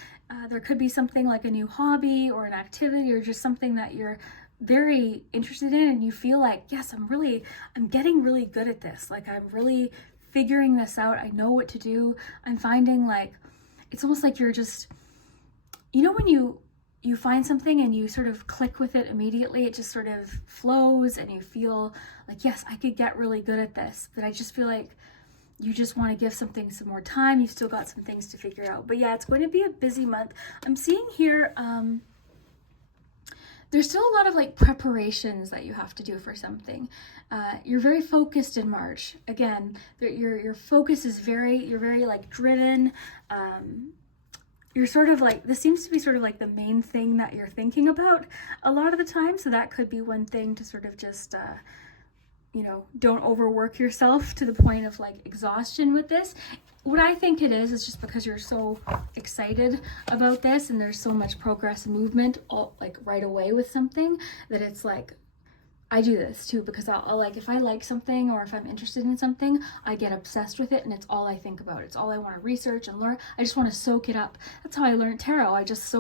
There could be something like a new hobby or an activity or just something that you're very interested in, and you feel like, yes, I'm getting really good at this. Like, I'm really figuring this out. I know what to do. I'm finding like, it's almost like you're just, when you find something and you sort of click with it immediately, it just sort of flows and you feel like, yes, I could get really good at this. But I just feel like you just want to give something some more time. You've still got some things to figure out. But yeah, it's going to be a busy month. I'm seeing here, there's still a lot of like preparations that you have to do for something. You're very focused in March. Again, your focus is you're very like driven. You're sort of like, this seems to be sort of like the main thing that you're thinking about a lot of the time. So that could be one thing to sort of just, don't overwork yourself to the point of like exhaustion with this. What I think it is just because you're so excited about this and there's so much progress and movement all like right away with something, that it's like, I do this too, because I'll like, if I like something or if I'm interested in something, I get obsessed with it and it's all I think about. It's all I want to research and learn. I just want to soak it up. That's how I learned tarot. I just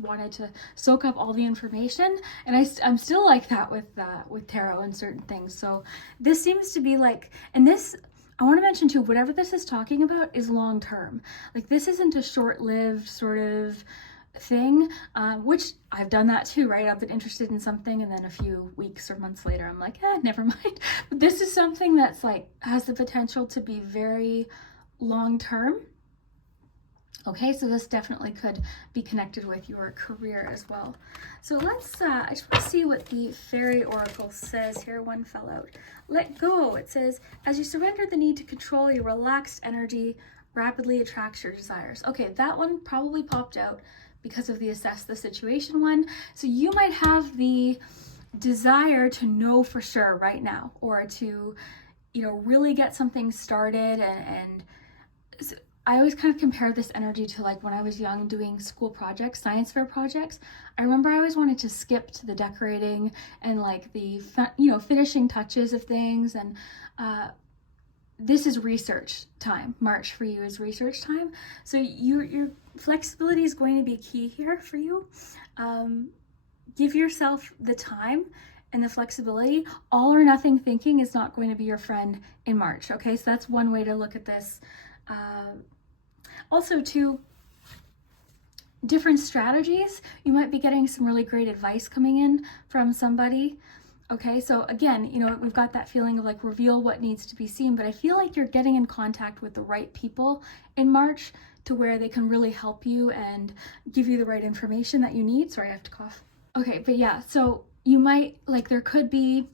wanted to soak up all the information, and I'm still like that with tarot and certain things. So this seems to be like, and this, I want to mention too, whatever this is talking about is long term. Like, this isn't a short-lived sort of thing, which I've done that too, right? I've been interested in something and then a few weeks or months later I'm like, never mind. But this is something that's like has the potential to be very long term. Okay, so this definitely could be connected with your career as well. So let's, I just want to see what the fairy oracle says here. One fell out. Let go. It says, as you surrender the need to control, your relaxed energy rapidly attracts your desires. Okay, that one probably popped out because of the assess the situation one. So you might have the desire to know for sure right now, or to, really get something started and I always kind of compare this energy to like when I was young doing school projects, science fair projects. I remember I always wanted to skip to the decorating and like the, finishing touches of things. And this is research time. March for you is research time. So your flexibility is going to be key here for you. Give yourself the time and the flexibility. All or nothing thinking is not going to be your friend in March. Okay, so that's one way to look at this. Also, too, different strategies. You might be getting some really great advice coming in from somebody. Okay, so again, we've got that feeling of like reveal what needs to be seen, but I feel like you're getting in contact with the right people in March to where they can really help you and give you the right information that you need. Sorry, I have to cough. Okay, but yeah, so you might, like, there could be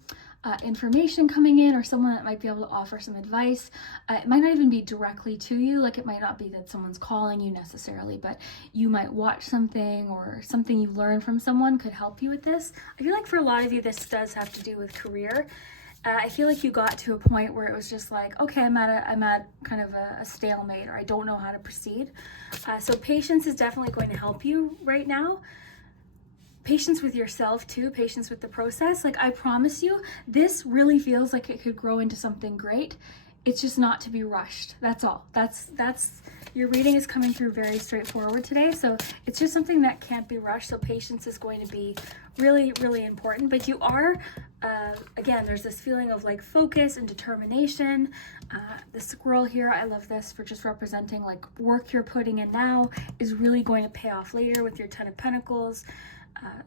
information coming in or someone that might be able to offer some advice. It might not even be directly to you, like it might not be that someone's calling you necessarily, but you might watch something or something you learn from someone could help you with this. I feel like for a lot of you this does have to do with career. I feel like you got to a point where it was just like, okay, I'm at kind of a stalemate, or I don't know how to proceed. So patience is definitely going to help you right now. Patience with yourself too, patience with the process. Like, I promise you, this really feels like it could grow into something great. It's just not to be rushed. That's all. That's your reading is coming through very straightforward today. So it's just something that can't be rushed. So patience is going to be really, really important. But you are, again, there's this feeling of like focus and determination. The squirrel here, I love this for just representing like work you're putting in now is really going to pay off later with your 10 of Pentacles.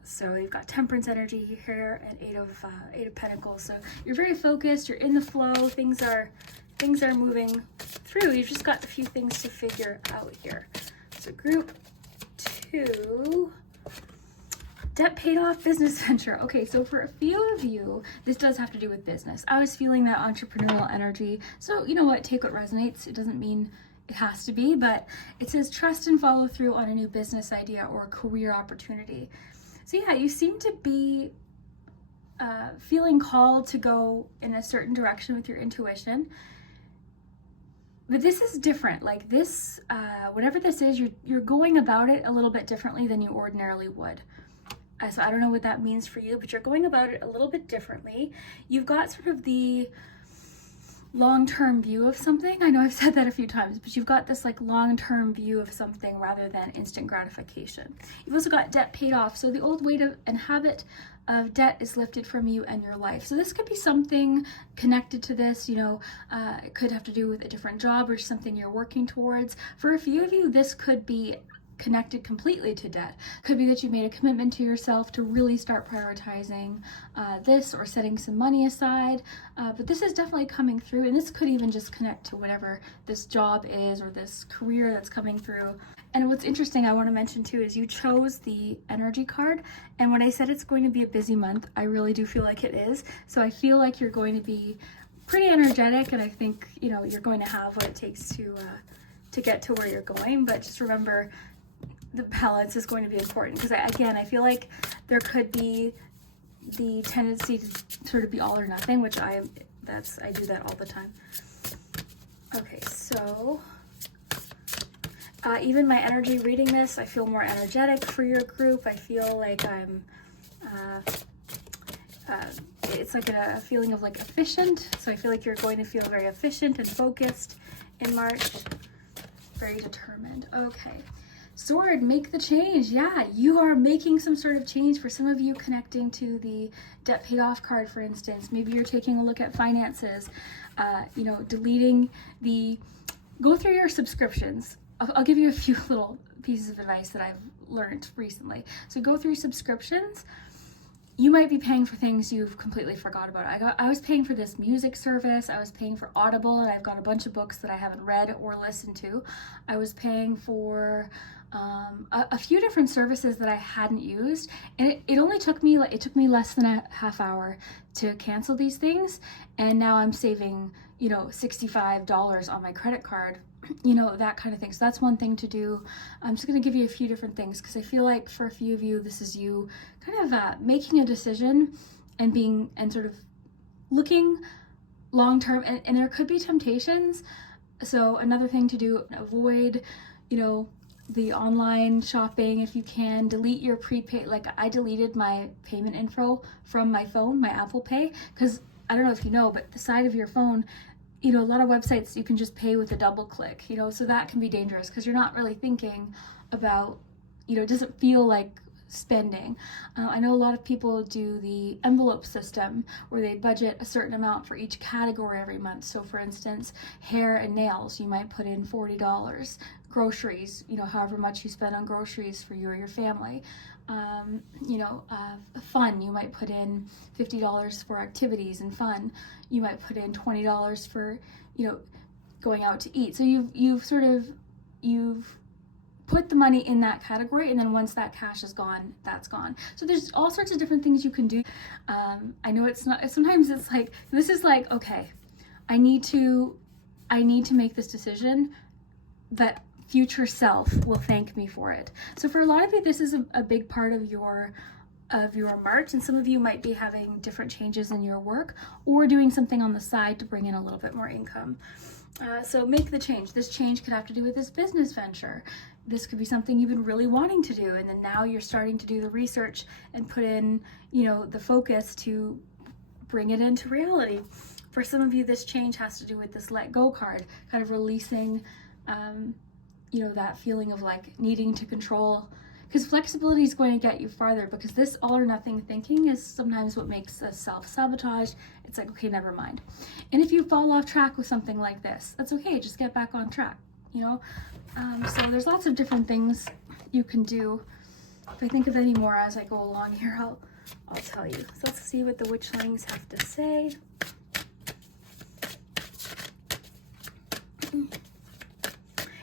So you've got Temperance energy here and Eight of Pentacles. So you're very focused. You're in the flow. Things are moving through. You've just got a few things to figure out here. So group 2, debt paid off, business venture. Okay, so for a few of you, this does have to do with business. I was feeling that entrepreneurial energy. So you know what? Take what resonates. It doesn't mean it has to be, but it says trust and follow through on a new business idea or career opportunity. So yeah, you seem to be feeling called to go in a certain direction with your intuition. But this is different. Like this, whatever this is, you're going about it a little bit differently than you ordinarily would. So I don't know what that means for you, but you're going about it a little bit differently. You've got sort of the long-term view of something. I know I've said that a few times, but you've got this like long-term view of something rather than instant gratification. You've also got debt paid off. So the old weight and habit of debt is lifted from you and your life. So this could be something connected to this, it could have to do with a different job or something you're working towards. For a few of you, this could be connected completely to debt. Could be that you made a commitment to yourself to really start prioritizing this or setting some money aside. But this is definitely coming through, and this could even just connect to whatever this job is or this career that's coming through. And what's interesting I want to mention too is you chose the energy card, and when I said it's going to be a busy month, I really do feel like it is. So I feel like you're going to be pretty energetic, and I think you're going to have what it takes to get to where you're going. But just remember, the balance is going to be important, because I feel like there could be the tendency to sort of be all or nothing, which I do that all the time. Okay, so even my energy reading this, I feel more energetic for your group. I feel like I'm it's like a feeling of like efficient. So I feel like you're going to feel very efficient and focused in March, very determined. Okay. Sword, make the change. Yeah, you are making some sort of change. For some of you, connecting to the debt paid off card, for instance. Maybe you're taking a look at finances, deleting go through your subscriptions. I'll give you a few little pieces of advice that I've learned recently. So go through subscriptions. You might be paying for things you've completely forgot about. I was paying for this music service. I was paying for Audible, and I've got a bunch of books that I haven't read or listened to. I was paying for a few different services that I hadn't used, and it only took me less than a half hour to cancel these things, and now I'm saving, you know, $65 on my credit card, you know, that kind of thing. So that's one thing to do. I'm just going to give you a few different things, because I feel like for a few of you, this is you kind of making a decision and sort of looking long term, and there could be temptations. So another thing to do, avoid, you know, the online shopping if you can. Delete your prepaid. Like, I deleted my payment info from my phone, my Apple Pay, because I don't know if you know, but the side of your phone, you know, a lot of websites you can just pay with a double click, you know, so that can be dangerous because you're not really thinking about, you know, it doesn't feel like spending. I know a lot of people do the envelope system where they budget a certain amount for each category every month. So for instance, hair and nails, you might put in $40. Groceries, you know, however much you spend on groceries for you or your family. You know, fun, you might put in $50 for activities and fun. You might put in $20 for, you know, going out to eat. So you've put the money in that category, and then once that cash is gone, that's gone. So there's all sorts of different things you can do. I know it's not, sometimes it's like, this is like, okay, I need to make this decision that future self will thank me for it. So for a lot of you, this is a big part of your March, and some of you might be having different changes in your work or doing something on the side to bring in a little bit more income. So make the change. This change could have to do with this business venture. This could be something you've been really wanting to do, and then now you're starting to do the research and put in, you know, the focus to bring it into reality. For some of you, this change has to do with this let go card, kind of releasing you know, that feeling of like needing to control, because flexibility is going to get you farther, because this all or nothing thinking is sometimes what makes us self-sabotage. It's like, okay, never mind. And if you fall off track with something like this, that's okay, just get back on track, you know. So there's lots of different things you can do. If I think of any more as I go along here, I'll tell you. So let's see what the witchlings have to say.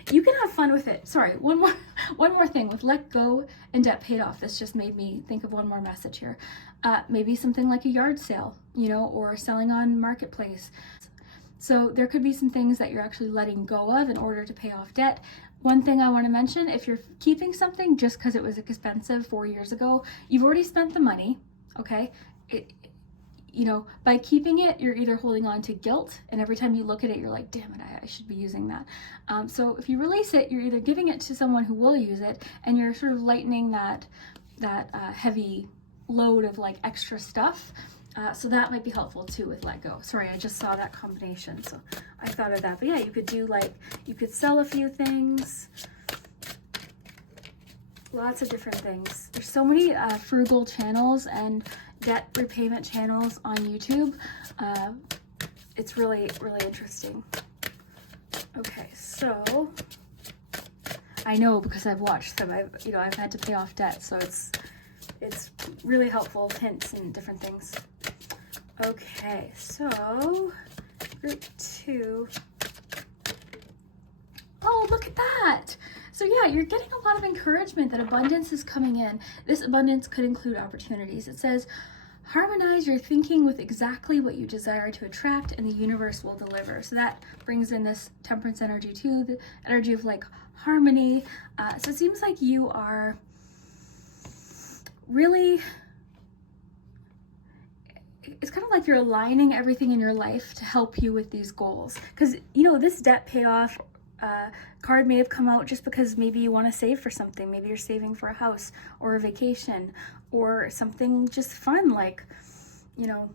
You can have fun with it. Sorry, one more thing with let go and debt paid off. This just made me think of one more message here. Maybe something like a yard sale, you know, or selling on Marketplace. So there could be some things that you're actually letting go of in order to pay off debt. One thing I want to mention, if you're keeping something just because it was expensive 4 years ago, you've already spent the money, okay? You know, by keeping it, you're either holding on to guilt, and every time you look at it, you're like, damn it, I should be using that. So if you release it, you're either giving it to someone who will use it, and you're sort of lightening that heavy load of like extra stuff. So that might be helpful too with let go. Sorry, I just saw that combination, so I thought of that. But yeah, you could do like, you could sell a few things. Lots of different things. There's so many frugal channels and debt repayment channels on YouTube. It's really, really interesting. Okay, so I know because I've watched them. I've had to pay off debt, so it's really helpful, hints and different things. Okay, so group 2. Oh, look at that. So yeah, you're getting a lot of encouragement that abundance is coming in. This abundance could include opportunities. It says, harmonize your thinking with exactly what you desire to attract, and the universe will deliver. So that brings in this temperance energy too, the energy of like harmony. So it seems like you are really, it's kind of like you're aligning everything in your life to help you with these goals. Because, you know, this debt payoff card may have come out just because maybe you want to save for something. Maybe you're saving for a house or a vacation or something just fun, like, you know,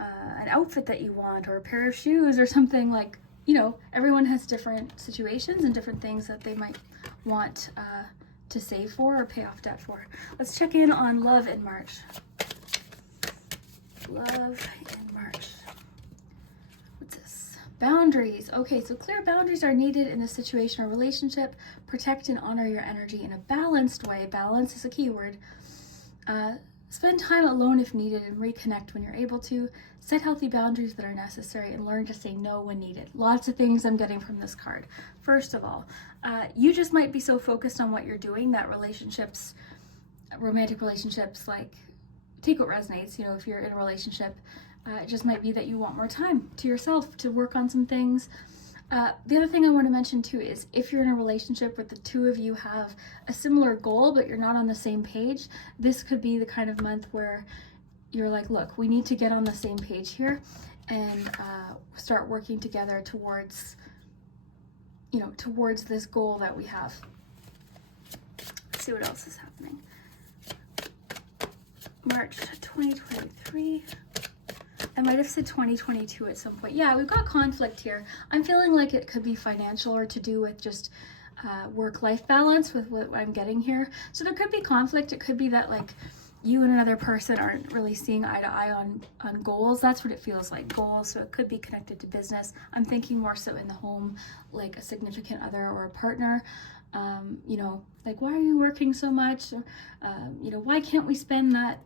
an outfit that you want or a pair of shoes or something. Like, you know, everyone has different situations and different things that they might want to save for or pay off debt for. Let's check in on love in March. Love in March. What's this? Boundaries. Okay, so clear boundaries are needed in a situation or relationship. Protect and honor your energy in a balanced way. Balance is a key word. Spend time alone if needed and reconnect when you're able to. Set healthy boundaries that are necessary and learn to say no when needed. Lots of things I'm getting from this card. First of all, you just might be so focused on what you're doing that relationships, romantic relationships, like, take what resonates. You know, if you're in a relationship, it just might be that you want more time to yourself to work on some things. The other thing I want to mention too is if you're in a relationship where the two of you have a similar goal but you're not on the same page, this could be the kind of month where you're like, look, we need to get on the same page here and start working together towards, you know, towards this goal that we have. Let's see what else is happening. March 2023. I might have said 2022 at some point. Yeah, we've got conflict here. I'm feeling like it could be financial or to do with just work-life balance with what I'm getting here. So there could be conflict. It could be that like you and another person aren't really seeing eye to eye on goals. That's what it feels like, goals. So it could be connected to business. I'm thinking more so in the home, like a significant other or a partner. You know, like, why are you working so much? You know, why can't we spend that?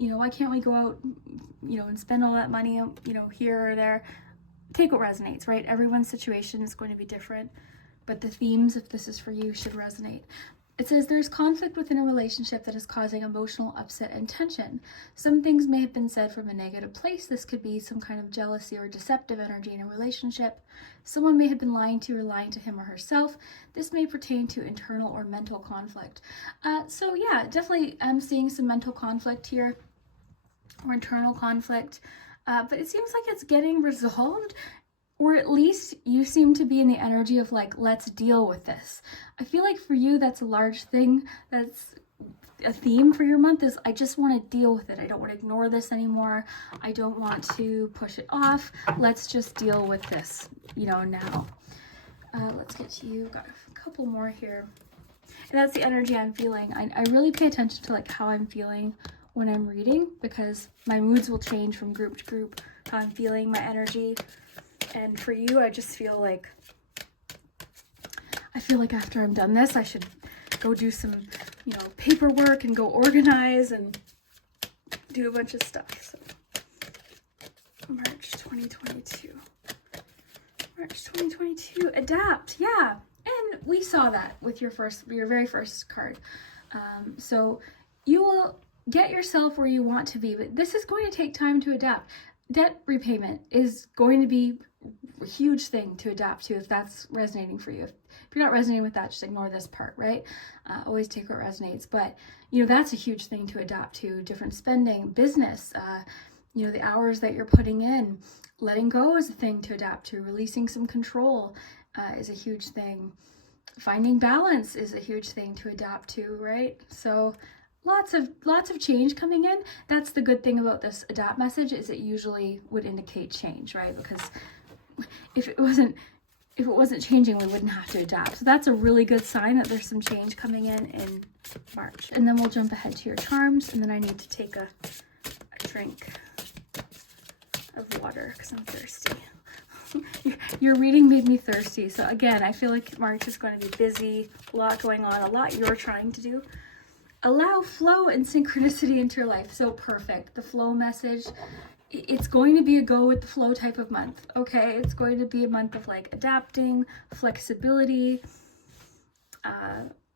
You know, why can't we go out, you know, and spend all that money, you know, here or there? Take what resonates, right? Everyone's situation is going to be different, but the themes, if this is for you, should resonate. It says there's conflict within a relationship that is causing emotional upset and tension. Some things may have been said from a negative place. This could be some kind of jealousy or deceptive energy in a relationship. Someone may have been lying to you or lying to him or herself. This may pertain to internal or mental conflict. So yeah, definitely I'm seeing some mental conflict here or internal conflict, but it seems like it's getting resolved, or at least you seem to be in the energy of like, let's deal with this. I feel like for you, that's a large thing. That's a theme for your month, is I just want to deal with it. I don't want to ignore this anymore. I don't want to push it off. Let's just deal with this, you know, now. Let's get to you. Got a couple more here. And that's the energy I'm feeling. I really pay attention to like how I'm feeling when I'm reading, because my moods will change from group to group, how I'm feeling, my energy. And for you, I just feel like, after I'm done this, I should go do some, you know, paperwork and go organize and do a bunch of stuff. So March 2022. March 2022, adapt. Yeah. And we saw that with your very first card. So you will get yourself where you want to be, but this is going to take time to adapt. Debt repayment is going to be a huge thing to adapt to if that's resonating for you. If you're not resonating with that, just ignore this part, right? Always take what resonates. But, you know, that's a huge thing to adapt to. Different spending, business, you know, the hours that you're putting in. Letting go is a thing to adapt to. Releasing some control is a huge thing. Finding balance is a huge thing to adapt to, right? So lots of change coming in. That's the good thing about this adapt message, is it usually would indicate change, right? Because if it wasn't changing, we wouldn't have to adapt. So that's a really good sign that there's some change coming in March. And then we'll jump ahead to your charms, and then I need to take a drink of water because I'm thirsty. Your reading made me thirsty. So again, I feel like March is going to be busy, a lot going on, a lot you're trying to do. Allow flow and synchronicity into your life. So perfect. The flow message. It's going to be a go with the flow type of month. Okay. It's going to be a month of like adapting, flexibility,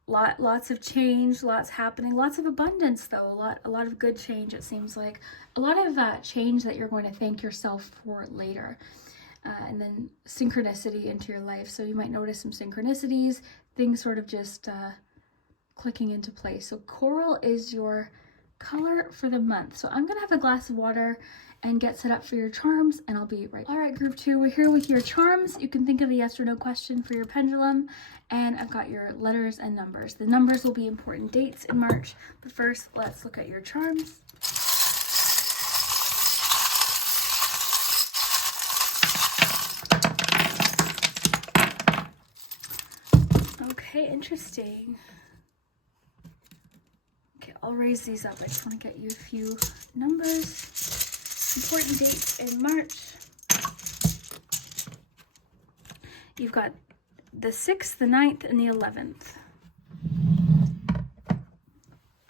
lots of change, lots happening, lots of abundance though, a lot of good change. It seems like a lot of change that you're going to thank yourself for later. And then synchronicity into your life. So you might notice some synchronicities, things sort of just clicking into place. So coral is your color for the month. So I'm gonna have a glass of water and get set up for your charms, and I'll be right back. All right, group 2, we're here with your charms. You can think of a yes or no question for your pendulum, and I've got your letters and numbers. The numbers will be important dates in March, but first let's look at your charms. Okay, interesting. Okay, I'll raise these up. I just want to get you a few numbers. Important dates in March. You've got the 6th, the 9th, and the 11th.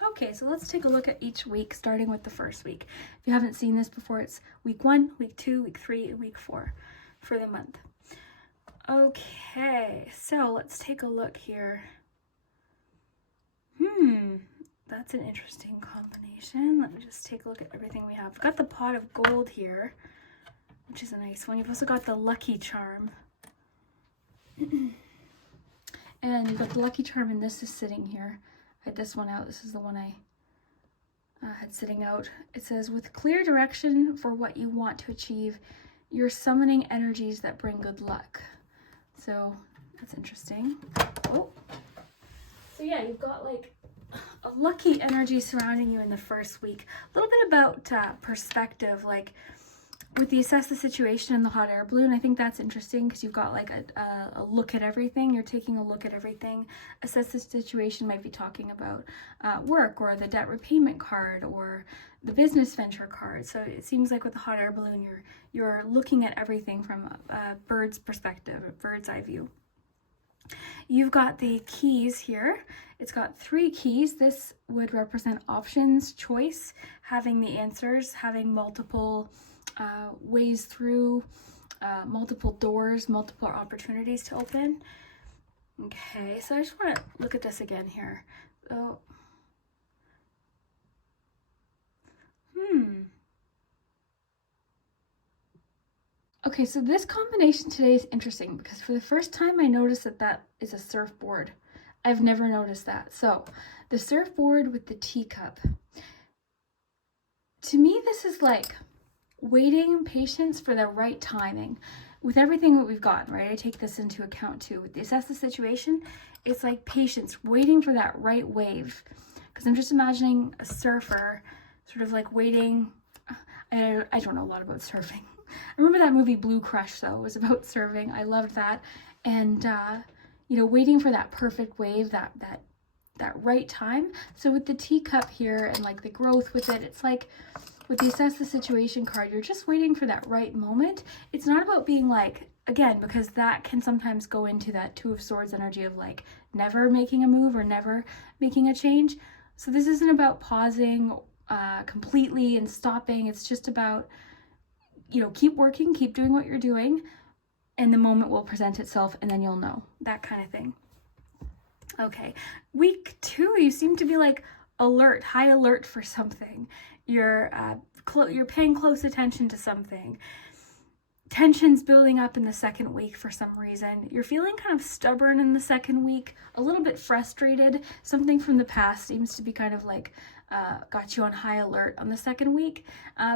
Okay, so let's take a look at each week, starting with the first week. If you haven't seen this before, it's week 1, week 2, week 3, and week 4 for the month. Okay, so let's take a look here. That's an interesting combination. Let me just take a look at everything we have. We've got the pot of gold here, which is a nice one. You've also got the lucky charm. And you've got the lucky charm, and this is sitting here. I had this one out. This is the one I had sitting out. It says, with clear direction for what you want to achieve, you're summoning energies that bring good luck. So that's interesting. Oh, so yeah, you've got like a lucky energy surrounding you in the first week. A little bit about perspective, like with the assess the situation and the hot air balloon. I think that's interesting because you've got like a look at everything. You're taking a look at everything. Assess the situation might be talking about work or the debt repayment card or the business venture card. So it seems like with the hot air balloon, you're looking at everything from a bird's perspective, a bird's eye view. You've got the keys here. It's got 3 keys. This would represent options, choice, having the answers, having multiple ways through, multiple doors, multiple opportunities to open. Okay, so I just want to look at this again here. So, Okay, so this combination today is interesting because for the first time I noticed that is a surfboard. I've never noticed that. So the surfboard with the teacup. To me, this is like waiting, patience for the right timing. With everything that we've got, right? I take this into account too. With the assess the situation, it's like patience, waiting for that right wave. Because I'm just imagining a surfer sort of like waiting. I don't know a lot about surfing. I remember that movie Blue Crush, though. It was about surfing. I loved that. And, waiting for that perfect wave, that right time. So with the teacup here and like the growth with it, it's like with the assess the situation card, you're just waiting for that right moment. It's not about being like, again, because that can sometimes go into that 2 of Swords energy of like never making a move or never making a change. So this isn't about pausing completely and stopping. It's just about, keep working, keep doing what you're doing, and the moment will present itself and then you'll know, that kind of thing. Okay, week 2, you seem to be like alert, high alert for something. You're paying close attention to something. Tension's building up in the second week for some reason. You're feeling kind of stubborn in the second week, a little bit frustrated. Something from the past seems to be kind of like got you on high alert on the second week,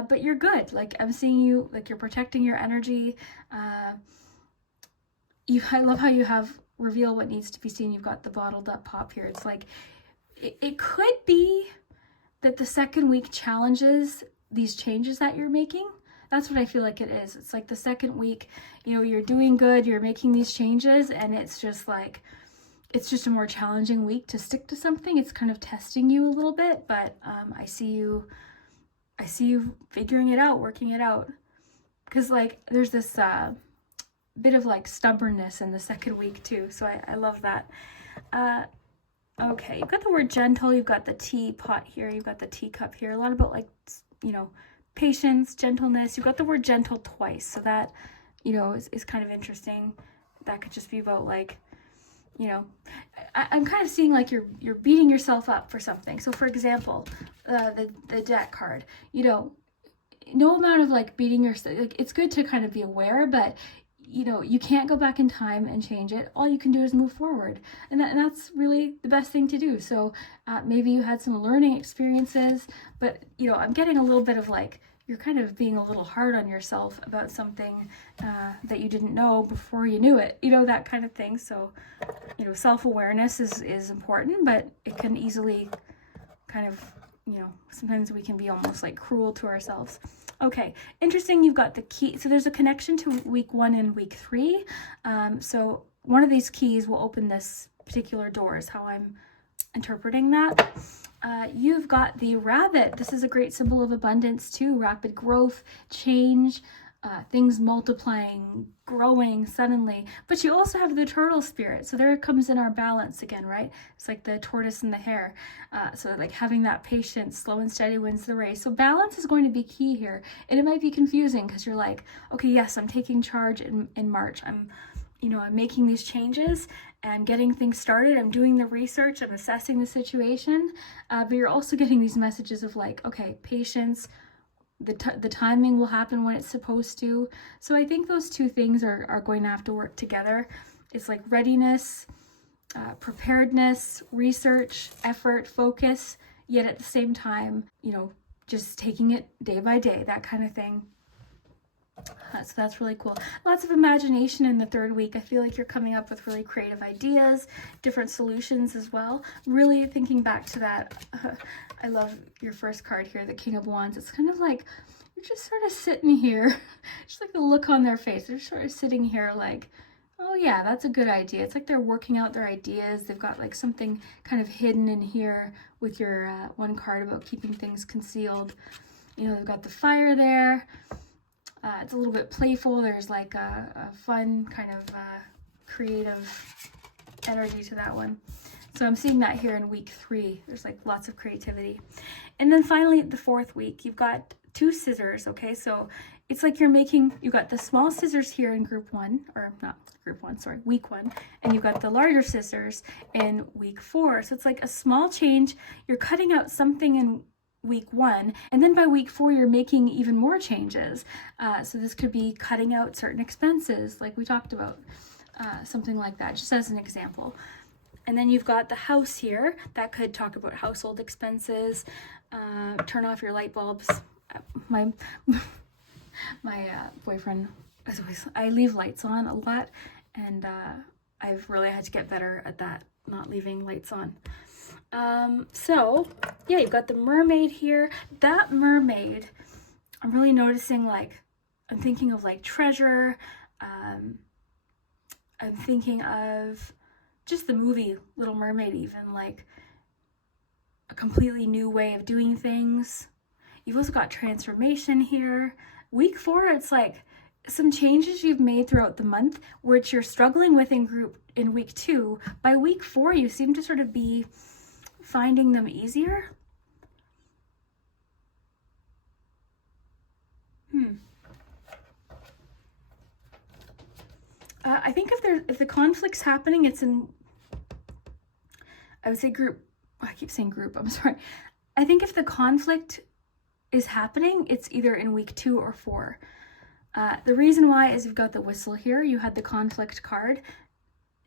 but you're good. Like I'm seeing you, like you're protecting your energy. I love how you have reveal what needs to be seen. You've got the bottled up pop here. It's like, it could be that the second week challenges these changes that you're making. That's what I feel like it is. It's like the second week, you're doing good, you're making these changes, and it's just like, it's just a more challenging week to stick to something. It's kind of testing you a little bit, but I see you figuring it out, working it out. Because like there's this bit of like stubbornness in the second week too. So I love that. Okay, you've got the word gentle, you've got the teapot here, you've got the teacup here. A lot about like, patience, gentleness. You've got the word gentle twice. So that, is kind of interesting. That could just be about like, I'm kind of seeing like you're beating yourself up for something. So for example, the debt card, no amount of like beating yourself, like it's good to kind of be aware, but you can't go back in time and change it. All you can do is move forward. And that's really the best thing to do. So maybe you had some learning experiences, but I'm getting a little bit of like, you're kind of being a little hard on yourself about something that you didn't know before you knew it, that kind of thing. So, self-awareness is important, but it can easily kind of, sometimes we can be almost like cruel to ourselves. Okay, interesting. You've got the key. So there's a connection to week 1 and week 3. So one of these keys will open this particular door is how I'm interpreting that. You've got the rabbit. This is a great symbol of abundance too, rapid growth, change. things multiplying, growing suddenly. But you also have the turtle spirit. So there it comes in our balance again, right? It's like the tortoise and the hare. So like having that patience, slow and steady wins the race. So balance is going to be key here. And it might be confusing because you're like, okay, yes, I'm taking charge in March. I'm making these changes and getting things started. I'm doing the research. I'm assessing the situation. But you're also getting these messages of like, okay, patience, the timing will happen when it's supposed to. So I think those two things are going to have to work together. It's like readiness, preparedness, research, effort, focus, yet at the same time, just taking it day by day, that kind of thing. So that's really cool. Lots of imagination in the third week. I feel like you're coming up with really creative ideas, different solutions as well. Really thinking back to that. I love your first card here, the King of Wands. It's kind of like you're just sort of sitting here, just like the look on their face. They're sort of sitting here like, oh yeah, that's a good idea. It's like they're working out their ideas. They've got like something kind of hidden in here with your one card about keeping things concealed. They've got the fire there. It's a little bit playful. There's like a fun kind of creative energy to that one. So I'm seeing that here in week 3. There's like lots of creativity. And then finally, the fourth week, you've got 2 scissors, okay? So it's like you've got the small scissors here in week 1, and you've got the larger scissors in week 4. So it's like a small change. You're cutting out something in week 1, and then by week 4 you're making even more changes. So this could be cutting out certain expenses like we talked about, something like that, just as an example. And then you've got the house here that could talk about household expenses, turn off your light bulbs. My boyfriend is always, I leave lights on a lot, and I've really had to get better at that, not leaving lights on. So yeah, you've got the mermaid here. That mermaid, I'm really noticing, like, I'm thinking of like treasure. I'm thinking of just the movie Little Mermaid, even like a completely new way of doing things. You've also got transformation here. Week 4, it's like some changes you've made throughout the month, which you're struggling with in week 2. By week 4, you seem to sort of be finding them easier. I think if the conflict's happening, it's in, I would say group. I keep saying group, I'm sorry. I think if the conflict is happening, it's either in week 2 or 4. The reason why is you've got the whistle here. You had the conflict card.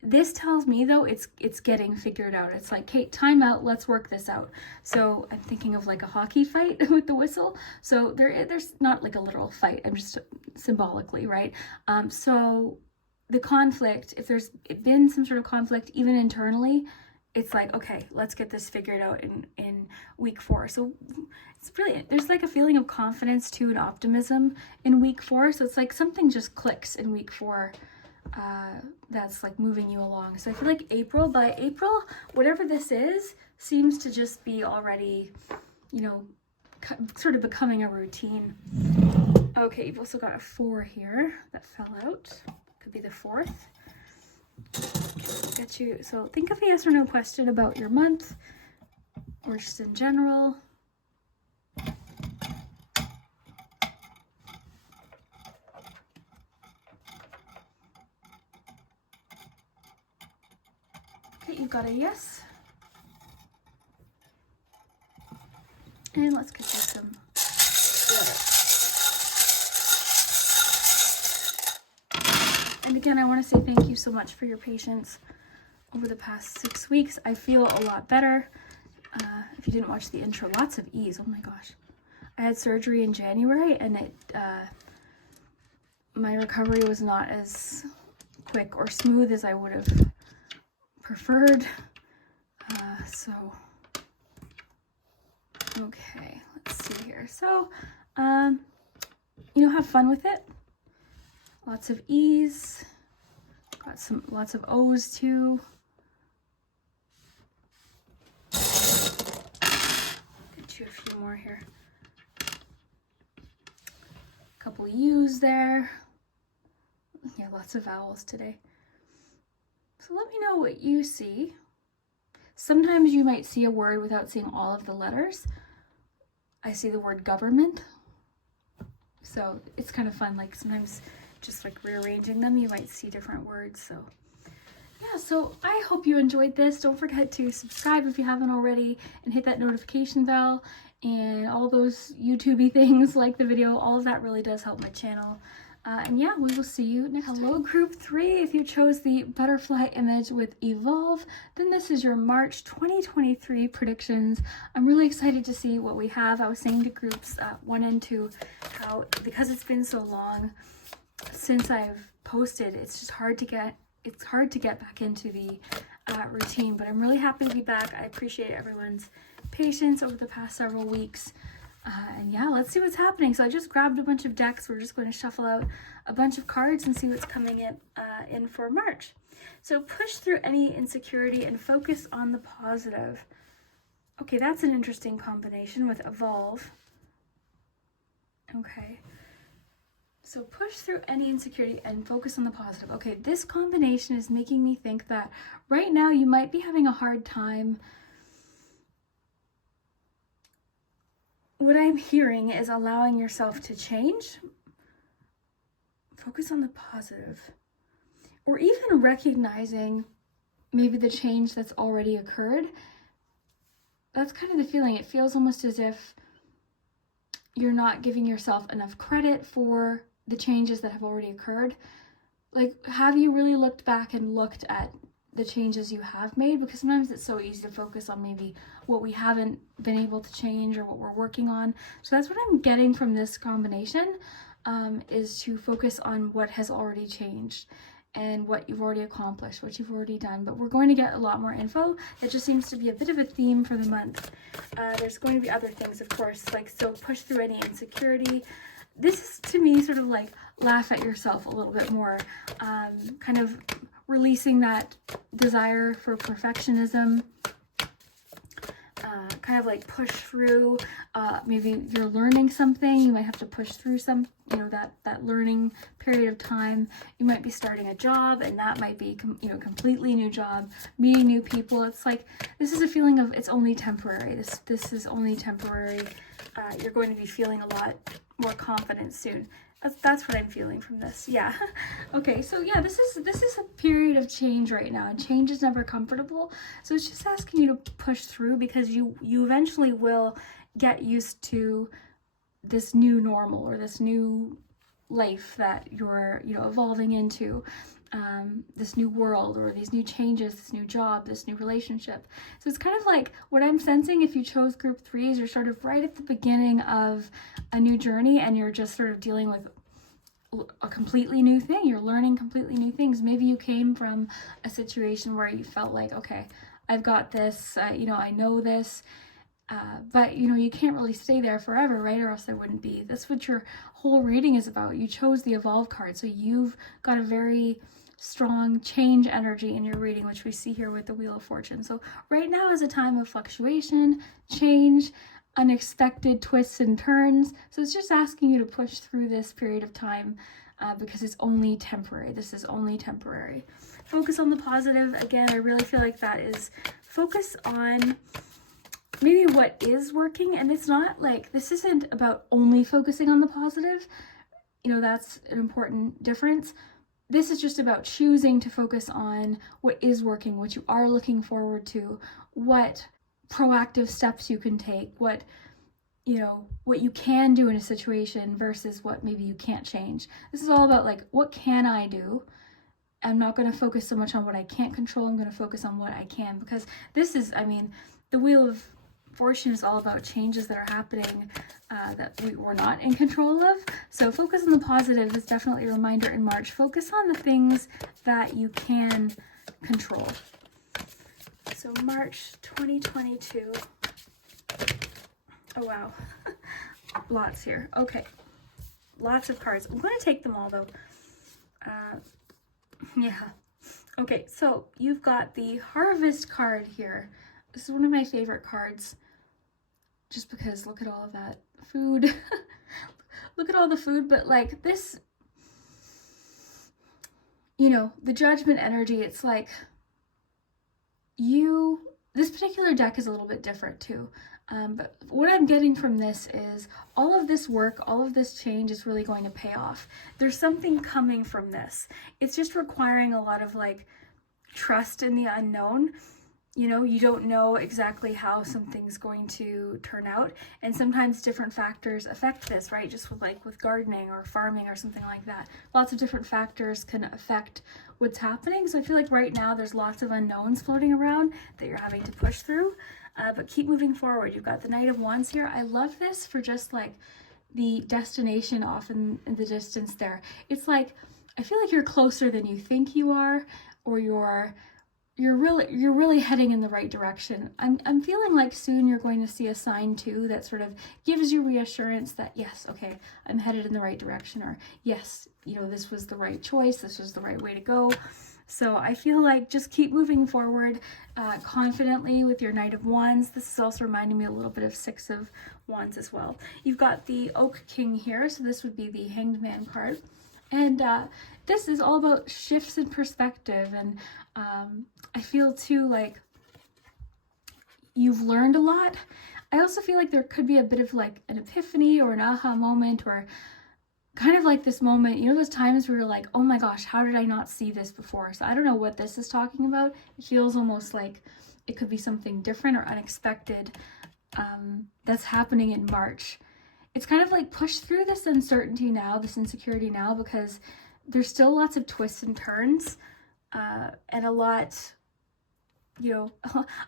This tells me, though, it's getting figured out. It's like, hey, time out, let's work this out. So I'm thinking of like a hockey fight with the whistle. So there's not like a literal fight. I'm just symbolically, right? So the conflict, if there's been some sort of conflict, even internally, it's like, okay, let's get this figured out in week 4. So it's brilliant. There's like a feeling of confidence too, and optimism in week 4. So it's like something just clicks in week 4. That's like moving you along. So I feel like by April, whatever this is, seems to just be already, sort of becoming a routine. Okay, you've also got a 4 here that fell out. Could be the 4th. Get you. So think of a yes or no question about your month, or just in general. Okay, you've got a yes. And let's get you some. And again, I want to say thank you so much for your patience over the past 6 weeks. I feel a lot better. If you didn't watch the intro, lots of ease. Oh my gosh. I had surgery in January, and my recovery was not as quick or smooth as I would have preferred. Okay, let's see here. So, have fun with it. Lots of ease. Got lots of O's too. Get you a few more here. A couple U's there. Yeah, lots of vowels today. So let me know what you see. Sometimes you might see a word without seeing all of the letters. I see the word government. So it's kind of fun, like sometimes just like rearranging them, you might see different words. So yeah, so I hope you enjoyed this. Don't forget to subscribe if you haven't already and hit that notification bell and all those YouTube-y things, like the video. All of that really does help my channel. And yeah, we will see you next time. Hello, Group 3. If you chose the butterfly image with Evolve, then this is your March 2023 predictions. I'm really excited to see what we have. I was saying to Groups 1 and 2 how, because it's been so long since I've posted, it's just hard to get back into the routine, but I'm really happy to be back. I appreciate everyone's patience over the past several weeks. And yeah, let's see what's happening. So I just grabbed a bunch of decks. We're just going to shuffle out a bunch of cards and see what's coming in for March. So push through any insecurity and focus on the positive. Okay, that's an interesting combination with Evolve. Okay. So push through any insecurity and focus on the positive. Okay, this combination is making me think that right now you might be having a hard time. What I'm hearing is allowing yourself to change. Focus on the positive. Or even recognizing maybe the change that's already occurred. That's kind of the feeling. It feels almost as if you're not giving yourself enough credit for the changes that have already occurred. Like, have you really looked back and looked at the changes you have made? Because sometimes it's so easy to focus on maybe what we haven't been able to change or what we're working on. So that's what I'm getting from this combination, is to focus on what has already changed and what you've already accomplished, what you've already done. But we're going to get a lot more info. It just seems to be a bit of a theme for the month. There's going to be other things, of course, like so push through any insecurity. This is, to me, sort of like laugh at yourself a little bit more, kind of releasing that desire for perfectionism, kind of like push through. Maybe you're learning something, you might have to push through some, that learning period of time. You might be starting a job, and that might be, completely new job, meeting new people. It's like, this is a feeling of it's only temporary. This is only temporary. You're going to be feeling a lot more confident soon. That's what I'm feeling from this. Yeah. Okay, so yeah, this is a period of change right now, and change is never comfortable. So it's just asking you to push through, because you eventually will get used to this new normal, or this new life that you're evolving into, this new world, or these new changes, this new job, this new relationship. So it's kind of like what I'm sensing if you chose Group 3 is you're sort of right at the beginning of a new journey, and you're just sort of dealing with a completely new thing. You're learning completely new things. Maybe you came from a situation where you felt like, okay, I've got this, I know this, but you can't really stay there forever, right? Or else there wouldn't be. That's what your whole reading is about. You chose the Evolve card, so you've got a very strong change energy in your reading, which we see here with the Wheel of Fortune. So right now is a time of fluctuation, change, unexpected twists and turns. So it's just asking you to push through this period of time, because it's only temporary. This is only temporary. Focus on the positive. Again, I really feel like that is focus on maybe what is working. And it's not like, this isn't about only focusing on the positive. That's an important difference. This is just about choosing to focus on what is working, what you are looking forward to, what proactive steps you can take, what you can do in a situation versus what maybe you can't change. This is all about like, what can I do? I'm not going to focus so much on what I can't control. I'm going to focus on what I can, because this is, the Wheel of Fortune is all about changes that are happening that we're not in control of. So focus on the positive is definitely a reminder in March. Focus on the things that you can control. So March 2022. Oh, wow. Lots here. Okay. Lots of cards. I'm going to take them all, though. Yeah. Okay, so you've got the Harvest card here. This is one of my favorite cards, just because look at all of that food. look at all the food, but like this, you know, the Judgment energy, it's like this particular deck is a little bit different too. But what I'm getting from this is all of this work, all of this change is really going to pay off. There's something coming from this. It's just requiring a lot of like trust in the unknown. You know, you don't know exactly how something's going to turn out, and sometimes different factors affect this, right? Just with gardening or farming or something like that. Lots of different factors can affect what's happening. So I feel like right now there's lots of unknowns floating around that you're having to push through, but keep moving forward. You've got the Knight of Wands here. I love this for just like the destination off in the distance there. It's like, I feel like you're closer than you think you are, or you're really heading in the right direction. I'm feeling like soon you're going to see a sign too that sort of gives you reassurance that yes, okay, I'm headed in the right direction, or yes, you know, this was the right choice, this was the right way to go. So I feel like just keep moving forward confidently with your Knight of Wands. This is also reminding me a little bit of Six of Wands as well. You've got the Oak King here, so this would be the Hanged Man card. And this is all about shifts in perspective, and I feel too like you've learned a lot. I also feel like there could be a bit of like an epiphany or an aha moment, or kind of like this moment, you know, those times where you're like, oh my gosh, how did I not see this before? So I don't know what this is talking about. It feels almost like it could be something different or unexpected that's happening in March. It's kind of like push through this uncertainty now, this insecurity now, because there's still lots of twists and turns, and a lot, you know,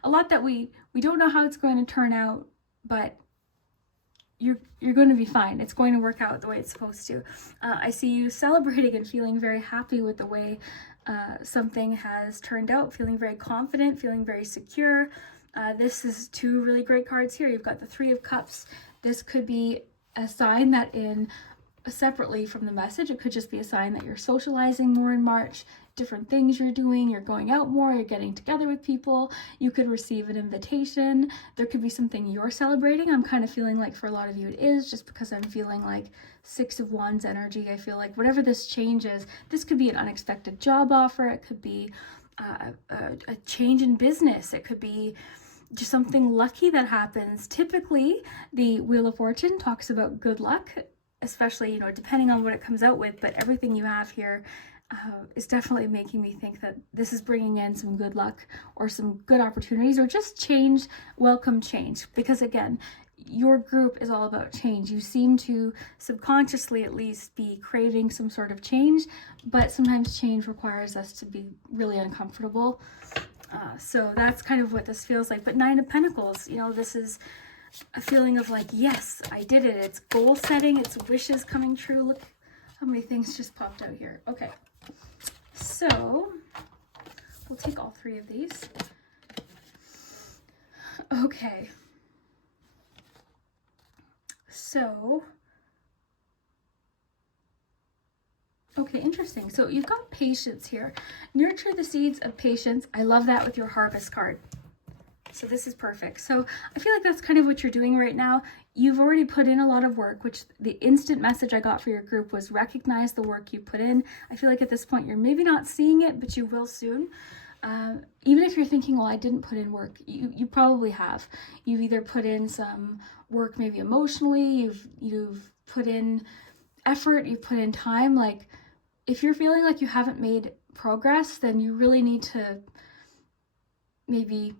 a lot that we don't know how it's going to turn out, but you're going to be fine. It's going to work out the way it's supposed to. I see you celebrating and feeling very happy with the way something has turned out, feeling very confident, feeling very secure. This is two really great cards here. You've got the Three of Cups. This could be a sign that separately from the message, it could just be a sign that you're socializing more in March, different things you're doing, you're going out more, you're getting together with people, you could receive an invitation, there could be something you're celebrating. I'm kind of feeling like for a lot of you it is, just because I'm feeling like Six of Wands energy. I feel like whatever this change is, this could be an unexpected job offer, it could be a change in business, it could be just something lucky that happens. Typically, the Wheel of Fortune talks about good luck, especially, you know, depending on what it comes out with, but everything you have here is definitely making me think that this is bringing in some good luck or some good opportunities, or just change, welcome change. Because again, your group is all about change. You seem to subconsciously at least be craving some sort of change, but sometimes change requires us to be really uncomfortable. So that's kind of what this feels like. But Nine of Pentacles, you know, this is a feeling of like, yes, I did it. It's goal setting, it's wishes coming true. Look how many things just popped out here. Okay, so we'll take all three of these. Okay, so okay, interesting. So you've got patience here. Nurture the seeds of patience. I love that with your harvest card. So this is perfect. So I feel like that's kind of what you're doing right now. You've already put in a lot of work, which the instant message I got for your group was recognize the work you put in. I feel like at this point you're maybe not seeing it, but you will soon. Even if you're thinking, well, I didn't put in work, you probably have. You've either put in some work, maybe emotionally, you've put in effort, you've put in time. Like, if you're feeling like you haven't made progress, then you really need to maybe